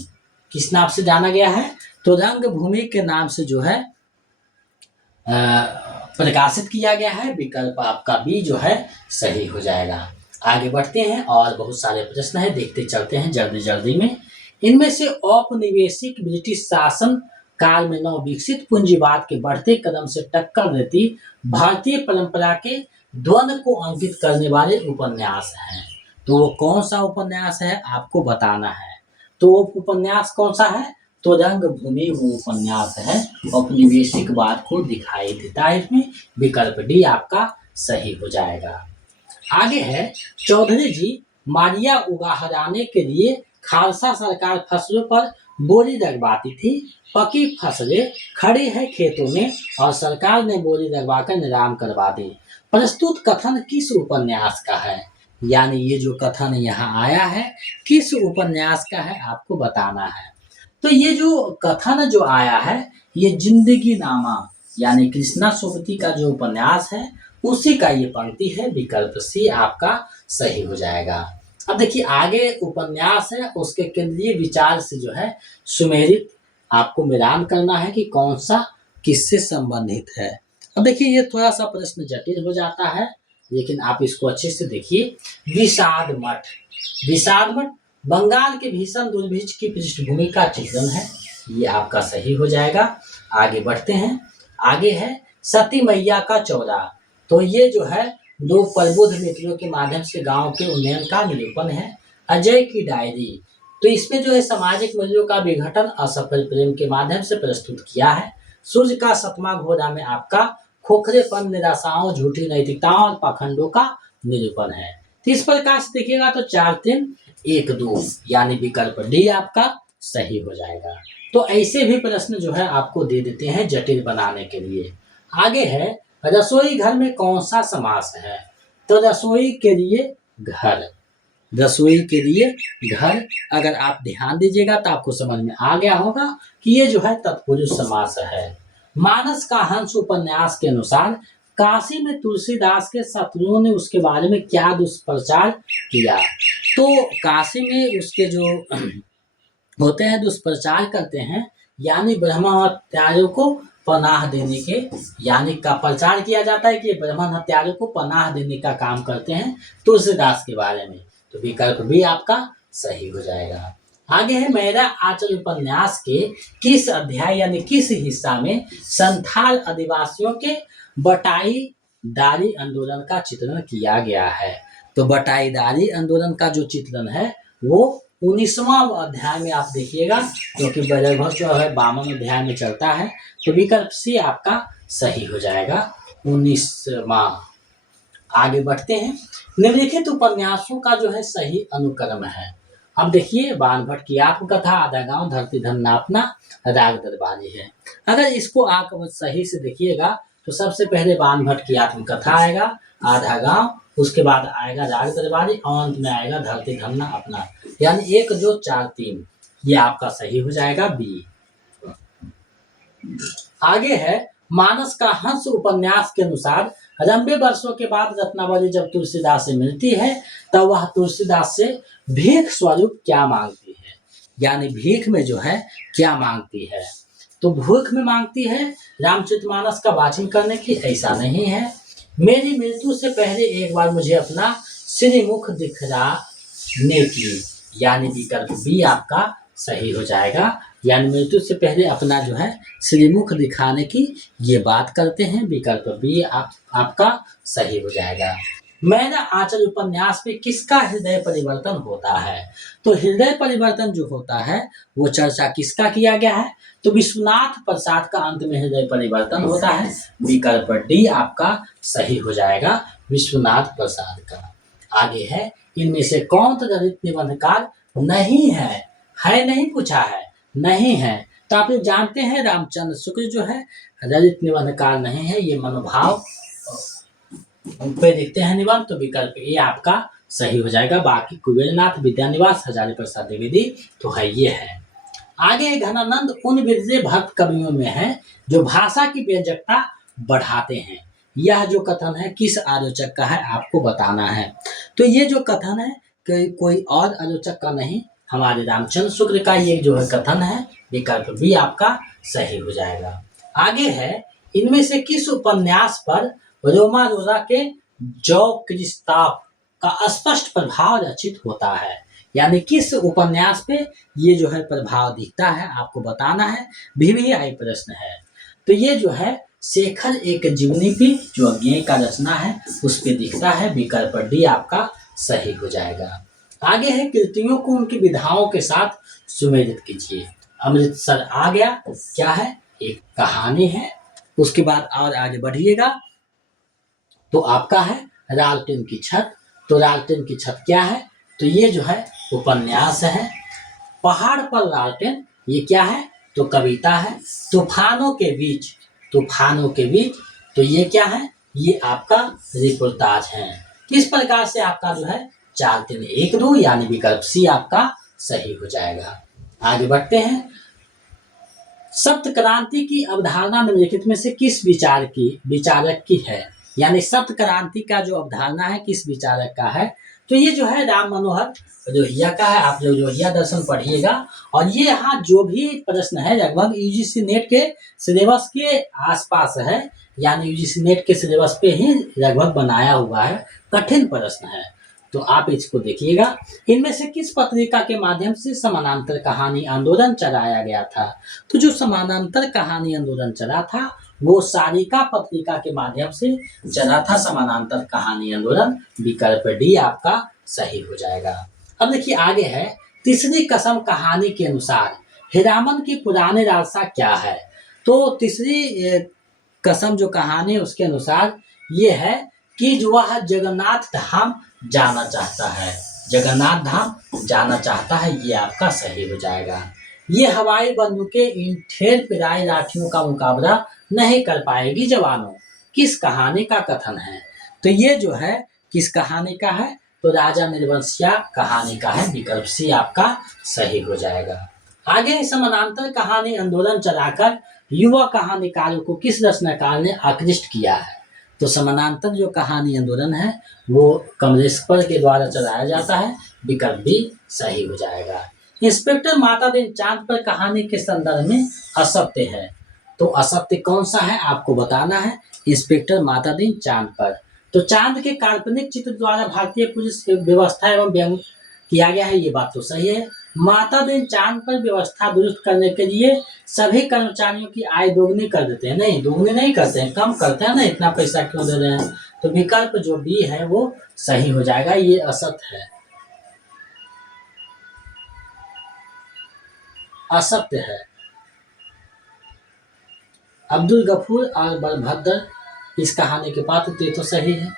किस नाम से जाना गया है, तो रंगभूमि के नाम से जो है प्रकाशित किया गया है। विकल्प आपका भी जो है सही हो जाएगा। आगे बढ़ते हैं और बहुत सारे प्रश्न है, देखते चलते हैं जल्दी जल्दी में। इनमें से औपनिवेशिक ब्रिटिश शासन काल में नव विकसित पूंजीवाद के बढ़ते कदम से टक्कर देती भारतीय परंपरा के द्वंद्व को अंकित करने वाले उपन्यास हैं। तो वो कौन सा उपन्यास है आपको बताना है। तो वो उपन्यास कौन सा है? तो रंगभूमि वो उपन्यास है। औपनिवेशिकवाद को दिखाई देता है इसमें। विकल्प डी आपका सही हो जाएगा। आगे है चौधरी जी मारिया उगाहराने के लिए खालसा सरकार फसलों पर बोली लगवाती थी। पकी फसलें खड़ी है खेतों में और सरकार ने बोली लगवाकर नीलाम करवा दी। प्रस्तुत कथन किस उपन्यास का है? यानी ये जो कथन यहाँ आया है किस उपन्यास का है आपको बताना है। तो ये जो कथन जो आया है ये जिंदगी नामा यानी कृष्णा सोबती का जो उपन्यास है उसी का ये पंक्ति है। विकल्प सी आपका सही हो जाएगा। अब देखिए आगे उपन्यास है उसके केंद्रीय विचार से जो है सुमेलित आपको मिलान करना है कि कौन सा किससे संबंधित है। अब देखिए ये थोड़ा सा प्रश्न जटिल हो जाता है लेकिन आप इसको अच्छे से देखिए। विषाद मठ, विषाद मठ बंगाल के भीषण दुर्भिक्ष की पृष्ठभूमि का चित्रण है। ये आपका सही हो जाएगा। आगे बढ़ते हैं। आगे है सती मैया का चौरा। तो ये जो है दो प्रबुद्ध मित्रों के माध्यम से गांव के उन्नयन का निरूपण है। अजय की डायरी, तो इसमें जो है सामाजिक मूल्यों का विघटन असफल प्रेम के माध्यम से प्रस्तुत किया है। सूर्य का सतमा घोड़ा में आपका खोखरेपन, निराशाओं, झूठी नैतिकताओं और पाखंडों का निरूपण है। तो इस प्रकार से देखिएगा तो 4 3 1 2 यानी विकल्प डी आपका सही हो जाएगा। तो ऐसे भी प्रश्न जो है आपको दे देते हैं जटिल बनाने के लिए। आगे है रसोई घर में कौन सा समास है? तो रसोई के लिए घर, रसोई के लिए घर अगर आप ध्यान दीजिएगा तो आपको समझ में आ गया होगा कि ये जो है तत्पुरुष समास है। मानस का हंस उपन्यास के अनुसार काशी में तुलसीदास के शत्रुओं ने उसके बारे में क्या दुष्प्रचार किया? तो काशी में उसके जो होते हैं दुष्प्रचार करते हैं यानी ब्राह्मण हत्यारों को पनाह देने के यानी का प्रचार किया जाता है कि ब्राह्मण हत्यारों को पनाह देने का काम करते हैं तुलसीदास के बारे में। तो विकल्प भी आपका सही हो जाएगा। आगे है मेरा आंचल उपन्यास के किस अध्याय यानी किस हिस्सा में संथाल आदिवासियों के बटाईदारी आंदोलन का चित्रण किया गया है? तो बटाईदारी आंदोलन का जो चित्रण है वो 19वां अध्याय में आप देखिएगा क्योंकि बजरभस जो है 52 अध्याय में चलता है। तो विकल्प सी आपका सही हो जाएगा 19वां। आगे बढ़ते हैं। निम्नलिखित उपन्यासों का जो है सही अनुक्रम है। अब देखिए बाणभट्ट की आत्मकथा, आधा गांव, धरती धन नापना, राग दरबारी है। अगर इसको आप सही से देखिएगा तो सबसे पहले बाणभट्ट की आत्मकथा आएगा, आधा गांव, उसके बाद आएगा राग दरबारी और अंत में आएगा धरती धन्ना अपना यानी 1 2 4 3 ये आपका सही हो जाएगा बी। आगे है मानस का हंस उपन्यास के अनुसार लंबे वर्षों के बाद रत्नावली जब तुलसीदास से मिलती है तब वह तुलसीदास से भीख स्वरूप क्या मांगती है? यानी भीख में जो है क्या मांगती है? तो भूख में मांगती है रामचरितमानस का वाचन करने की, ऐसा नहीं है। मेरी मृत्यु से पहले एक बार मुझे अपना श्रीमुख दिखलाने की यानी विकल्प बी आपका सही हो जाएगा। यानी मृत्यु से पहले अपना जो है श्रीमुख दिखाने की ये बात करते हैं। विकल्प बी आपका सही हो जाएगा। मेरा आंचल उपन्यास में किसका हृदय परिवर्तन होता है? तो हृदय परिवर्तन जो होता है वो चर्चा किसका किया गया है? तो विश्वनाथ प्रसाद का अंत में हृदय परिवर्तन होता है। विकल्प डी आपका सही हो जाएगा, विश्वनाथ प्रसाद का। आगे है इनमें से कौन दलित निबंधकार नहीं है नहीं पूछा है, नहीं है। तो आप लोग जानते हैं रामचंद्र शुक्ल जो है दलित निबंधकार नहीं है, ये मनोभाव पे लिखते हैं निबंध। तो विकल्प ए आपका सही हो जाएगा। बाकी कुबेरनाथ, विद्यानिवास, हजारी प्रसाद द्विवेदी तो है ये है। आगे घनानंद उन विरले भक्त कवियों में है जो भाषा की व्यंजकता बढ़ाते हैं। यह जो कथन है किस आलोचक का है आपको बताना है। तो ये जो कथन है कोई और आलोचक का नहीं, हमारे रामचंद्र शुक्ल का ये जो है कथन है। विकल्प भी आपका सही हो जाएगा। आगे है इनमें से किस उपन्यास पर रोमारोला के जौ क्रिस्ताफ का स्पष्ट प्रभाव रचित होता है? यानी किस उपन्यास पे ये जो है प्रभाव दिखता है आपको बताना है, VVI प्रश्न है। तो ये जो है शेखर एक जीवनी पे जो अज्ञेय का रचना है उस पे दिखता है, विकल्प डी आपका सही हो जाएगा। आगे है कृतियों को उनकी विधाओं के साथ सुमेलित कीजिए। अमृतसर आ गया क्या है, एक कहानी है। उसके बाद और आगे बढ़िएगा तो आपका है लालटेन की छत। तो लालटेन की छत क्या है, तो ये जो है उपन्यास है। पहाड़ पर लालटेन ये क्या है, तो कविता है। तूफानों के बीच, तूफानों के बीच तो ये क्या है, ये आपका रिपोर्टाज है। इस प्रकार से आपका जो है 4 3 1 2 यानी विकल्प सी आपका सही हो जाएगा। आगे बढ़ते हैं। सप्त क्रांति की अवधारणा निम्नलिखित में से किस विचारक की है, यानी सप्त क्रांति का जो अवधारणा है किस विचारक का है, तो ये जो है राम मनोहर लोहिया का है। आप लोग लोहिया दर्शन पढ़िएगा। और ये यहाँ जो भी प्रश्न है लगभग यूजीसी नेट के सिलेबस के आसपास है, यानी यूजीसी नेट के सिलेबस पे ही लगभग बनाया हुआ है, कठिन प्रश्न है, तो आप इसको देखिएगा। इनमें से किस पत्रिका के माध्यम से समानांतर कहानी आंदोलन चलाया गया था, तो जो समानांतर कहानी आंदोलन चला था वो सारिका पत्रिका के माध्यम से चला था समानांतर कहानी आंदोलन, विकल्प डी आपका सही हो जाएगा। अब देखिए आगे है, तीसरी कसम कहानी के अनुसार हीरामन की पुरानी लालसा क्या है, तो तीसरी कसम जो कहानी है उसके अनुसार ये है कि जो वह जगन्नाथ धाम जाना चाहता है, जगन्नाथ धाम जाना चाहता है, ये आपका सही हो जाएगा। ये हवाई बंदूकें इन ठेर पिराई लाठियों का मुकाबला नहीं कर पाएगी जवानों, किस कहानी का कथन है, तो ये जो है किस कहानी का है, तो राजा निर्वंशिया कहानी का है, विकल्प सी आपका सही हो जाएगा। आगे समानांतर कहानी आंदोलन चलाकर युवा कहानीकारों को किस रचनाकार ने आकृष्ट किया है, तो समानांतर जो कहानी आंदोलन है वो कमलेश्वर के द्वारा चलाया जाता है, विकल्प भी सही हो जाएगा। इंस्पेक्टर माता दिन चांद पर कहानी के संदर्भ में असत्य है, तो असत्य कौन सा है आपको बताना है। इंस्पेक्टर माता दिन चांद पर, तो चांद के काल्पनिक चित्र द्वारा भारतीय पुलिस व्यवस्था एवं व्यंग किया गया है, ये बात तो सही है। माता दिन चांद पर व्यवस्था दुरुस्त करने के लिए सभी कर्मचारियों की आय दोगुनी कर देते हैं, नहीं दोगुनी नहीं करते हैं, कम करते हैं ना, इतना पैसा क्यों दे रहे हैं, तो विकल्प जो बी है वो सही हो जाएगा, ये असत्य है, असत्य है। अब्दुल गफूर और बलभद्र इस कहानी के पात्र थे, तो सही है।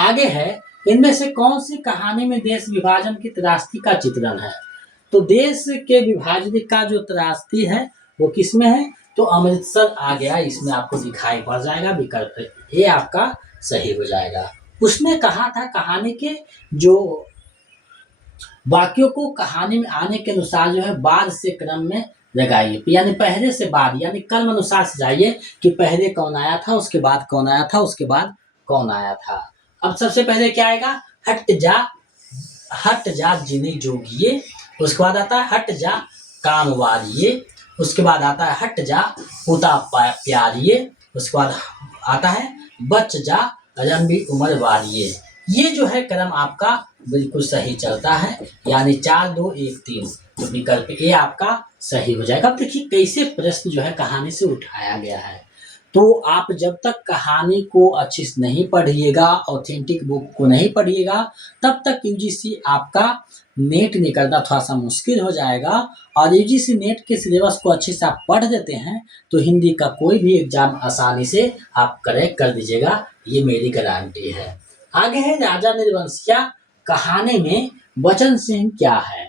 आगे है, इनमें से कौन सी कहानी में देश विभाजन की त्रासदी का चित्रण है, तो देश के विभाजन का जो त्रासदी है वो किसमें है, तो अमृतसर आ गया, इसमें आपको दिखाई पड़ जाएगा, विकल्प ये आपका सही हो जाएगा। उसमें कहा था कहानी के जो वाक्यों को कहानी में आने के अनुसार जो है बाद से क्रम में लगाइए, यानी पहले से बाद, यानी कर्म अनुसार से जाइए कि पहले कौन आया था, उसके बाद कौन आया था, उसके बाद कौन आया था। अब सबसे पहले क्या आएगा, हट जा जिने जोगिए, उसके बाद आता है हट जा काम वारिये, उसके बाद आता है हट जा पुता प्यारिये, उसके बाद आता है बच जा लंबी उम्र वारिये। ये जो है क्रम आपका बिल्कुल सही चलता है, यानी 4 2 1 3, तो विकल्प ए आपका सही हो जाएगा। अब देखिए कैसे प्रश्न जो है कहानी से उठाया गया है, तो आप जब तक कहानी को अच्छे से नहीं पढ़िएगा, ऑथेंटिक बुक को नहीं पढ़िएगा, तब तक यूजीसी आपका नेट निकलना थोड़ा सा मुश्किल हो जाएगा। और यूजीसी नेट के सिलेबस को अच्छे से आप पढ़ देते हैं तो हिंदी का कोई भी एग्जाम आसानी से आप करेक्ट कर दीजिएगा, ये मेरी गारंटी है। आगे है, राजा निर्वंशिया कहानी में वचन सिंह क्या है,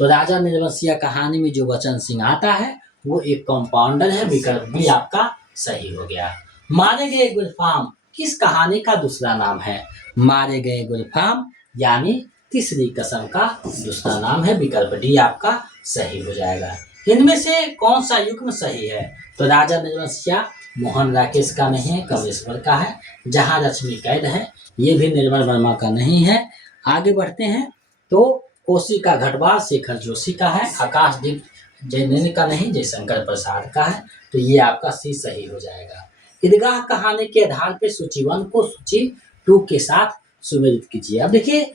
तो राजा निर्वंशिया कहानी में जो वचन सिंह आता है वो एक कंपाउंडर है, विकल्प भी आपका सही हो गया। मारे गए गुलफाम किस कहानी का दूसरा नाम है, मारे गए गुलफाम यानी तीसरी कसम का दूसरा नाम है, विकल्प डी आपका सही हो जाएगा। इनमें से कौन सा युग्म सही है, तो राजा निर्वंशिया मोहन राकेश का नहीं है, कमलेश्वर का है। जहां लक्ष्मी कैद है ये भी निर्मल वर्मा का नहीं है। आगे बढ़ते हैं, तो कोसी का घटवार शेखर जोशी का है, आकाशदीप जैन का नहीं, जयशंकर प्रसाद का है, तो ये आपका सी सही हो जाएगा। ईदगाह कहानी के आधार पर सूची 1 को सूची 2 के साथ सुमेलित कीजिए। अब देखिए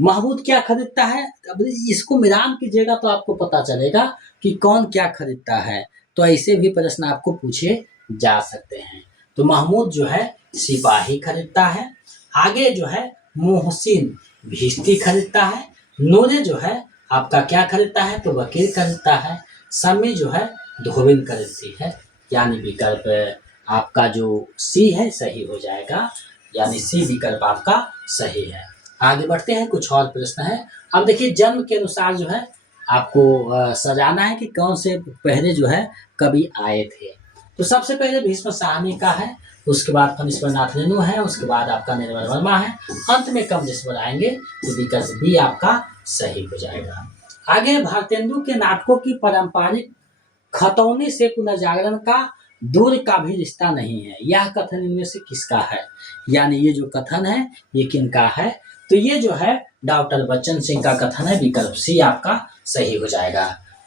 महमूद क्या खरीदता है? अब इसको मिलान कीजिएगा तो आपको पता चलेगा कि कौन क्या खरीदता है। तो ऐसे भी प्रश्न आपको पूछे जा सकते हैं। तो महमूद जो है सिपाही खरीदता है। आगे जो है मोहसिन भिश्ती खरीदता है। नूरे जो है आपका क्या खरीदता है? तो वकील खरीदता है। समी जो है धोबिन खरीदती है। यानी विकल्प आपका जो सी है सही हो जाएगा, यानी सी विकल्प आपका सही है। आगे बढ़ते हैं, कुछ और प्रश्न है। अब देखिए जन्म के अनुसार जो है आपको सजाना है कि कौन से पहले जो है कवि आए थे। तो सबसे पहले भीष्म साहनी का है, उसके बाद फणीश्वर नाथ रेणु है, उसके बाद आपका निर्मल वर्मा है, अंत में कमलेश्वर आएंगे। तो विकल्प बी आपका सही हो जाएगा। आगे भारतेंदु के नाटकों की पारंपरिक खतौनी से पुनर्जागरण का दूर का भी रिश्ता नहीं है, यह कथन इनमें से किसका है? यानी ये जो कथन है ये किनका है? तो ये जो है डॉक्टर बच्चन सिंह का कथन है। विकल्प सी आपका सही हो जाएगा।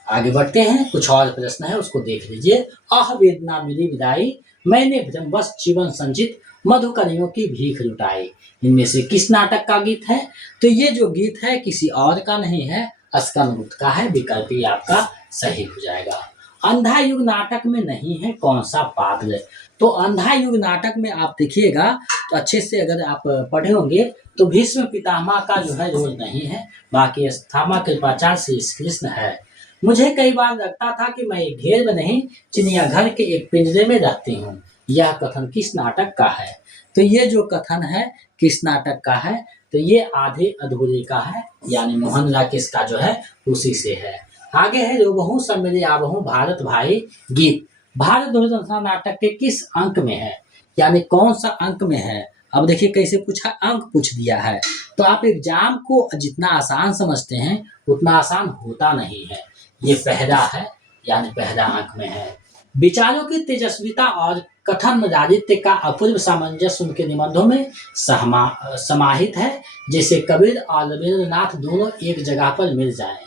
आगे बढ़ते हैं, कुछ और प्रश्न है उसको देख लीजिए। आह वेदना मिली विदाई, मैंने भ्रमवश जीवन संचित, मधुकरियों की भीख लुटाई, इनमें से किस नाटक का गीत है? तो ये जो गीत है किसी और का नहीं है, स्कंदगुप्त का है। विकल्प ये आपका सही हो जाएगा। अंधा युग नाटक में नहीं है कौन सा पात्र? तो अंधा युग नाटक में आप देखिएगा तो अच्छे से अगर आप पढ़े होंगे तो भीष्म पितामह का जो है रोल नहीं है, बाकी अस्थामा कृपाचार्य श्री कृष्ण है। मुझे कई बार लगता था कि मैं एक घेर में नहीं चिड़ियाघर के एक पिंजरे में रहती हूँ, यह कथन किस नाटक का है? तो ये जो कथन है किस नाटक का है? तो ये आधे अधूरे का है, यानी मोहन राकेश का जो है उसी से है। आगे है रोबहू सब मेरे आबहू भारत भाई गीत, भारत दूरदर्शन नाटक के किस अंक में है? यानी कौन सा अंक में है? अब देखिए कैसे पूछा, अंक पूछ दिया है। तो आप एग्जाम को जितना आसान समझते हैं उतना आसान होता नहीं है। ये पहला है, यानी पहला अंक में है। विचारों की तेजस्विता और कथन राजित्य का अपूर्व सामंजस्य उनके निबंधों में समाहित है, जैसे कबीर और रविन्द्रनाथ दोनों एक जगह पर मिल जाएं।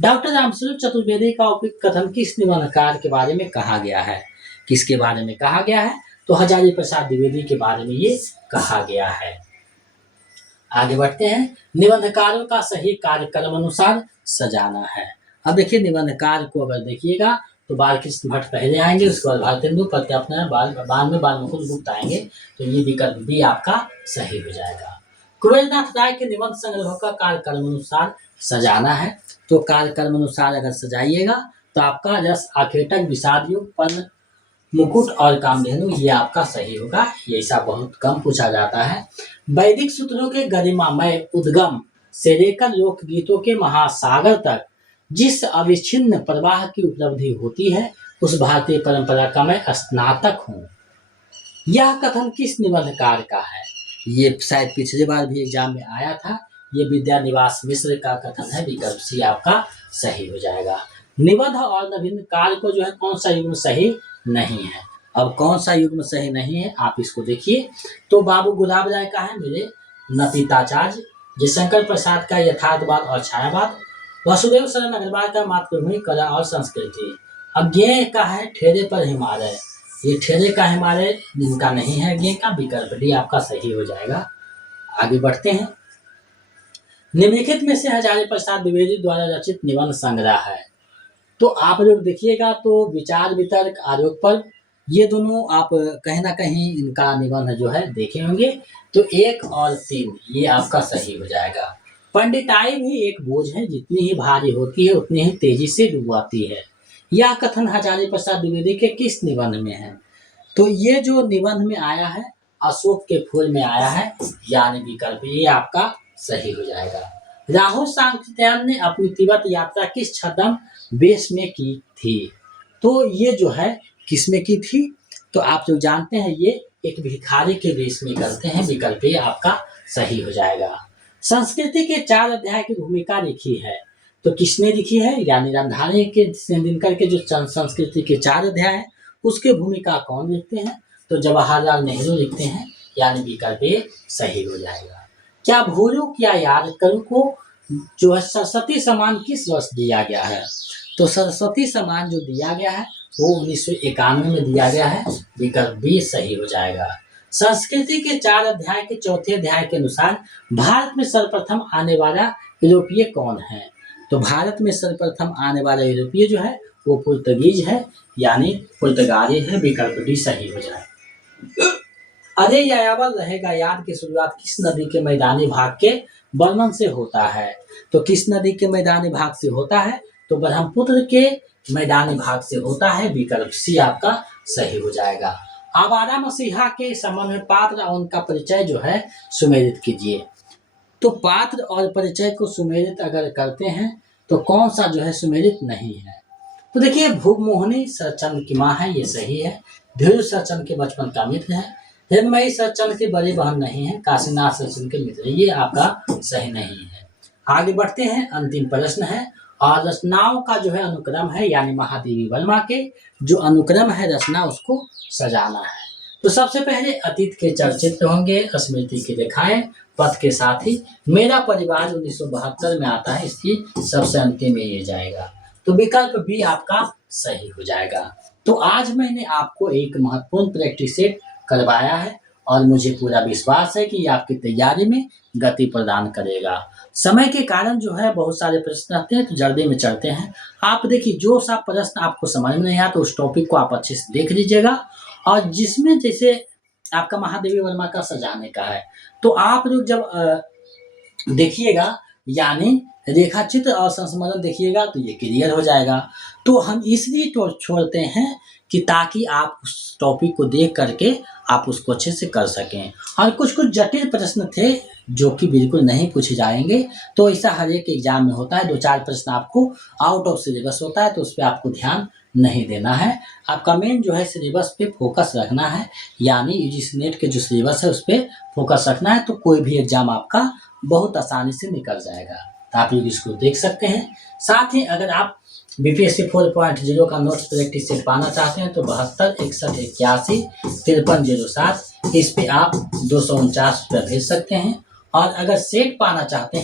डॉक्टर रामस्वरूप चतुर्वेदी का उपयुक्त कथन किस निबंधकार के बारे में कहा गया है? किसके बारे में कहा गया है? तो हजारी प्रसाद द्विवेदी के बारे में ये कहा गया है। आगे बढ़ते हैं, निबंधकारों का सही कार्यक्रम अनुसार सजाना है। अब देखिए निबंधकार को अगर देखिएगा तो बालकृष्ण भट्ट पहले आएंगे, उसके बाद भारतेंदु प्रत्यर्पण, बाद में बालमुकुंद गुप्त आएंगे। तो ये विकल्प भी आपका सही हो जाएगा। कुबेरनाथ राय के निबंध संग्रह का कार्यक्रम अनुसार सजाना है। तो कार्यक्रम अनुसार अगर सजाइएगा तो आपका रस आखेटक विषाद युग पन्न मुकुट और कामधेनु ये आपका सही होगा। ये ऐसा बहुत कम पूछा जाता है। वैदिक सूत्रों के गरिमामय उद्गम से लेकर लोकगीतों के महासागर तक जिस अविच्छिन्न प्रवाह की उपलब्धि होती है उस भारतीय परंपरा का मैं स्नातक हूँ, यह कथन किस निबंधकार का है? ये शायद पिछले बार भी एग्जाम में आया था। ये विद्या निवास मिश्र का कथन है। विकल्प सी आपका सही हो जाएगा। निबंध और नवीनकार को जो है कौन सा युग्म सही नहीं है? अब कौन सा युग्म सही नहीं है आप इसको देखिए। तो बाबू गुलाब राय का है मेरे नपिताचार्य, जयशंकर प्रसाद का यथार्थवाद और छायावाद, वसुदेव शरण अग्रवाल का मातृभूमि कला और संस्कृति, अज्ञेय का है ठेरे पर हिमालय, ये ठेरे का हिमालय जिनका नहीं है अज्ञेय का, विकल्प डी आपका सही हो जाएगा। आगे बढ़ते हैं, निम्नलिखित में से हजारी प्रसाद द्विवेदी द्वारा रचित निबंध संग्रह है। तो आप लोग देखिएगा तो विचार वितर्क आरोप पर ये दोनों आप कहीं ना कहीं इनका निबंध जो है देखे होंगे। तो 1 और 3 ये आपका सही हो जाएगा। पंडिताई भी एक बोझ है, जितनी ही भारी होती है उतनी ही तेजी से डुबाती है, यह कथन हजारी प्रसाद द्विवेदी के किस निबंध में है? तो ये जो निबंध में आया है अशोक के फूल में आया है, यानी विकल्प ये आपका सही हो जाएगा। राहुल सांकृत्यायन ने अपनी तिब्बत यात्रा किस छद्म वेश में की थी? तो ये जो है किस में की थी? तो आप जो जानते हैं ये एक भिखारी के वेश में करते हैं। विकल्प ये आपका सही हो जाएगा। संस्कृति के 4 अध्याय की भूमिका लिखी है, तो किसने लिखी है? यानी रामधारी के दिनकर के जो संस्कृति के 4 अध्याय है उसके भूमिका कौन लिखते हैं? तो जवाहरलाल नेहरू लिखते हैं, यानी विकल्प ये सही हो जाएगा। क्या भूलू क्या याद करूं को जो है सरस्वती सम्मान किस वर्ष दिया गया है? तो सरस्वती सम्मान जो दिया गया है वो 1991 में दिया गया है। विकल्प बी सही हो जाएगा। संस्कृति के 4 अध्याय के चौथे अध्याय के अनुसार भारत में सर्वप्रथम आने वाला यूरोपीय कौन है? तो भारत में सर्वप्रथम आने वाला यूरोपीय जो है वो पुर्तगीज है, यानी पुर्तगाली है। विकल्प डी सही हो जाए। अरे यायावर रहेगा याद की शुरुआत किस नदी के मैदानी भाग के वर्णन से होता है? तो किस नदी के मैदानी भाग से होता है? तो ब्रह्मपुत्र के मैदानी भाग से होता है। विकल्प सी आपका सही हो जाएगा। आवारा मसीहा के संबंध में पात्र और उनका परिचय जो है सुमेलित कीजिए। तो पात्र और परिचय को सुमेलित अगर करते हैं तो कौन सा जो है सुमेलित नहीं है? तो देखिए, भूपमोहिनी शरतचंद्र की माँ है, ये सही है। धीरू शरतचंद्र के बचपन का मित्र है। हिरमयी शरतचंद्र की बड़ी बहन नहीं है। काशीनाथ शरतचंद्र के मित्र, ये आपका सही नहीं है। आगे बढ़ते हैं, अंतिम प्रश्न है और रचनाओं का जो है अनुक्रम है, यानी महादेवी वर्मा के जो अनुक्रम है रचना उसको सजाना है। तो सबसे पहले अतीत के चलचित्र होंगे, स्मृति की रेखाएं, पथ के साथी, मेरा परिवार 1972 में आता है, इसकी सबसे अंतिम में ये जाएगा। तो विकल्प बी आपका सही हो जाएगा। तो आज मैंने आपको एक महत्वपूर्ण प्रैक्टिस सेट करवाया है और मुझे पूरा विश्वास है कि ये आपकी तैयारी में गति प्रदान करेगा। समय के कारण जो है बहुत सारे प्रश्न आते हैं, तो जल्दी में चलते हैं। आप देखिए, जो सा प्रश्न आपको समझ में नहीं आया तो उस टॉपिक को आप अच्छे से देख लीजिएगा, और जिसमें जैसे आपका महादेवी वर्मा का सजाने का है तो आप लोग जब देखिएगा, यानी रेखाचित्र और संस्मरण देखिएगा तो ये क्लियर हो जाएगा। तो हम इसलिए तो छोड़ते हैं कि ताकि आप उस टॉपिक को देख करके आप उसको अच्छे से कर सकें। और कुछ कुछ जटिल प्रश्न थे जो कि बिल्कुल नहीं पूछे जाएंगे, तो ऐसा हर एक एग्जाम में होता है। 2-4 प्रश्न आपको आउट ऑफ सिलेबस होता है, तो उस पर आपको ध्यान नहीं देना है। आपका मेन जो है सिलेबस पे फोकस रखना है, यानी यूजीसी नेट के जो सिलेबस है उस पर फोकस रखना है, तो कोई भी एग्जाम आपका बहुत आसानी से निकल जाएगा। तो आप लोग इसको देख सकते हैं। साथ ही अगर आप बीपीएससी 4.0 का नोट्स प्रैक्टिस सेट पाना चाहते हैं तो 72 61 81 5307 इस पे आप 249 रुपये भेज सकते हैं। और अगर सेट पाना चाहते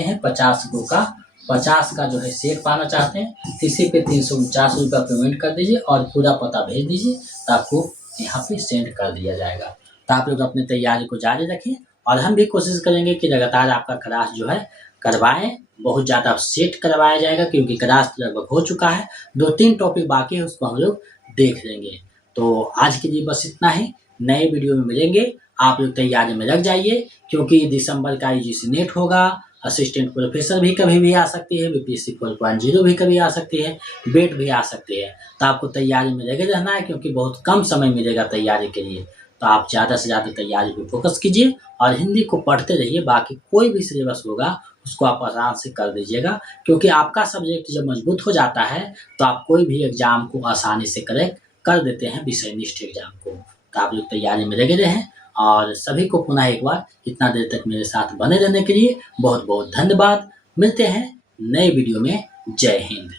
हैं 50 गो का 50 का जो है सेट पाना चाहते हैं, इसी पे 349 रुपये पेमेंट कर दीजिए और पूरा पता भेज दीजिए, तो आपको यहाँ पे सेंड कर दिया जाएगा। तो आप लोग अपनी तैयारी को जारी रखें और हम भी कोशिश करेंगे कि लगातार आपका क्लास जो है करवाएं। बहुत ज़्यादा सेट करवाया जाएगा क्योंकि क्लास लगभग हो चुका है, 2-3 टॉपिक बाकी है, उसको हम लोग देख लेंगे। तो आज के लिए बस इतना ही, नए वीडियो में मिलेंगे। आप लोग तैयारी में लग जाइए क्योंकि दिसंबर का यूजीसी नेट होगा, असिस्टेंट प्रोफेसर भी कभी भी आ सकती है, बीपीएससी 4.0 भी कभी आ सकती है, बेट भी आ सकती है। तो आपको तैयारी में लगे रहना है क्योंकि बहुत कम समय मिलेगा तैयारी के लिए। तो आप ज़्यादा से ज़्यादा तैयारी पे फोकस कीजिए और हिंदी को पढ़ते रहिए। बाकी कोई भी सिलेबस होगा उसको आप आराम से कर दीजिएगा, क्योंकि आपका सब्जेक्ट जब मजबूत हो जाता है तो आप कोई भी एग्जाम को आसानी से करेक्ट कर देते हैं, विषय निष्ठ एग्जाम को। तो आप लोग तैयारी में लगे रहें और सभी को पुनः एक बार इतना देर तक मेरे साथ बने रहने के लिए बहुत बहुत धन्यवाद। मिलते हैं नए वीडियो में। जय हिंद।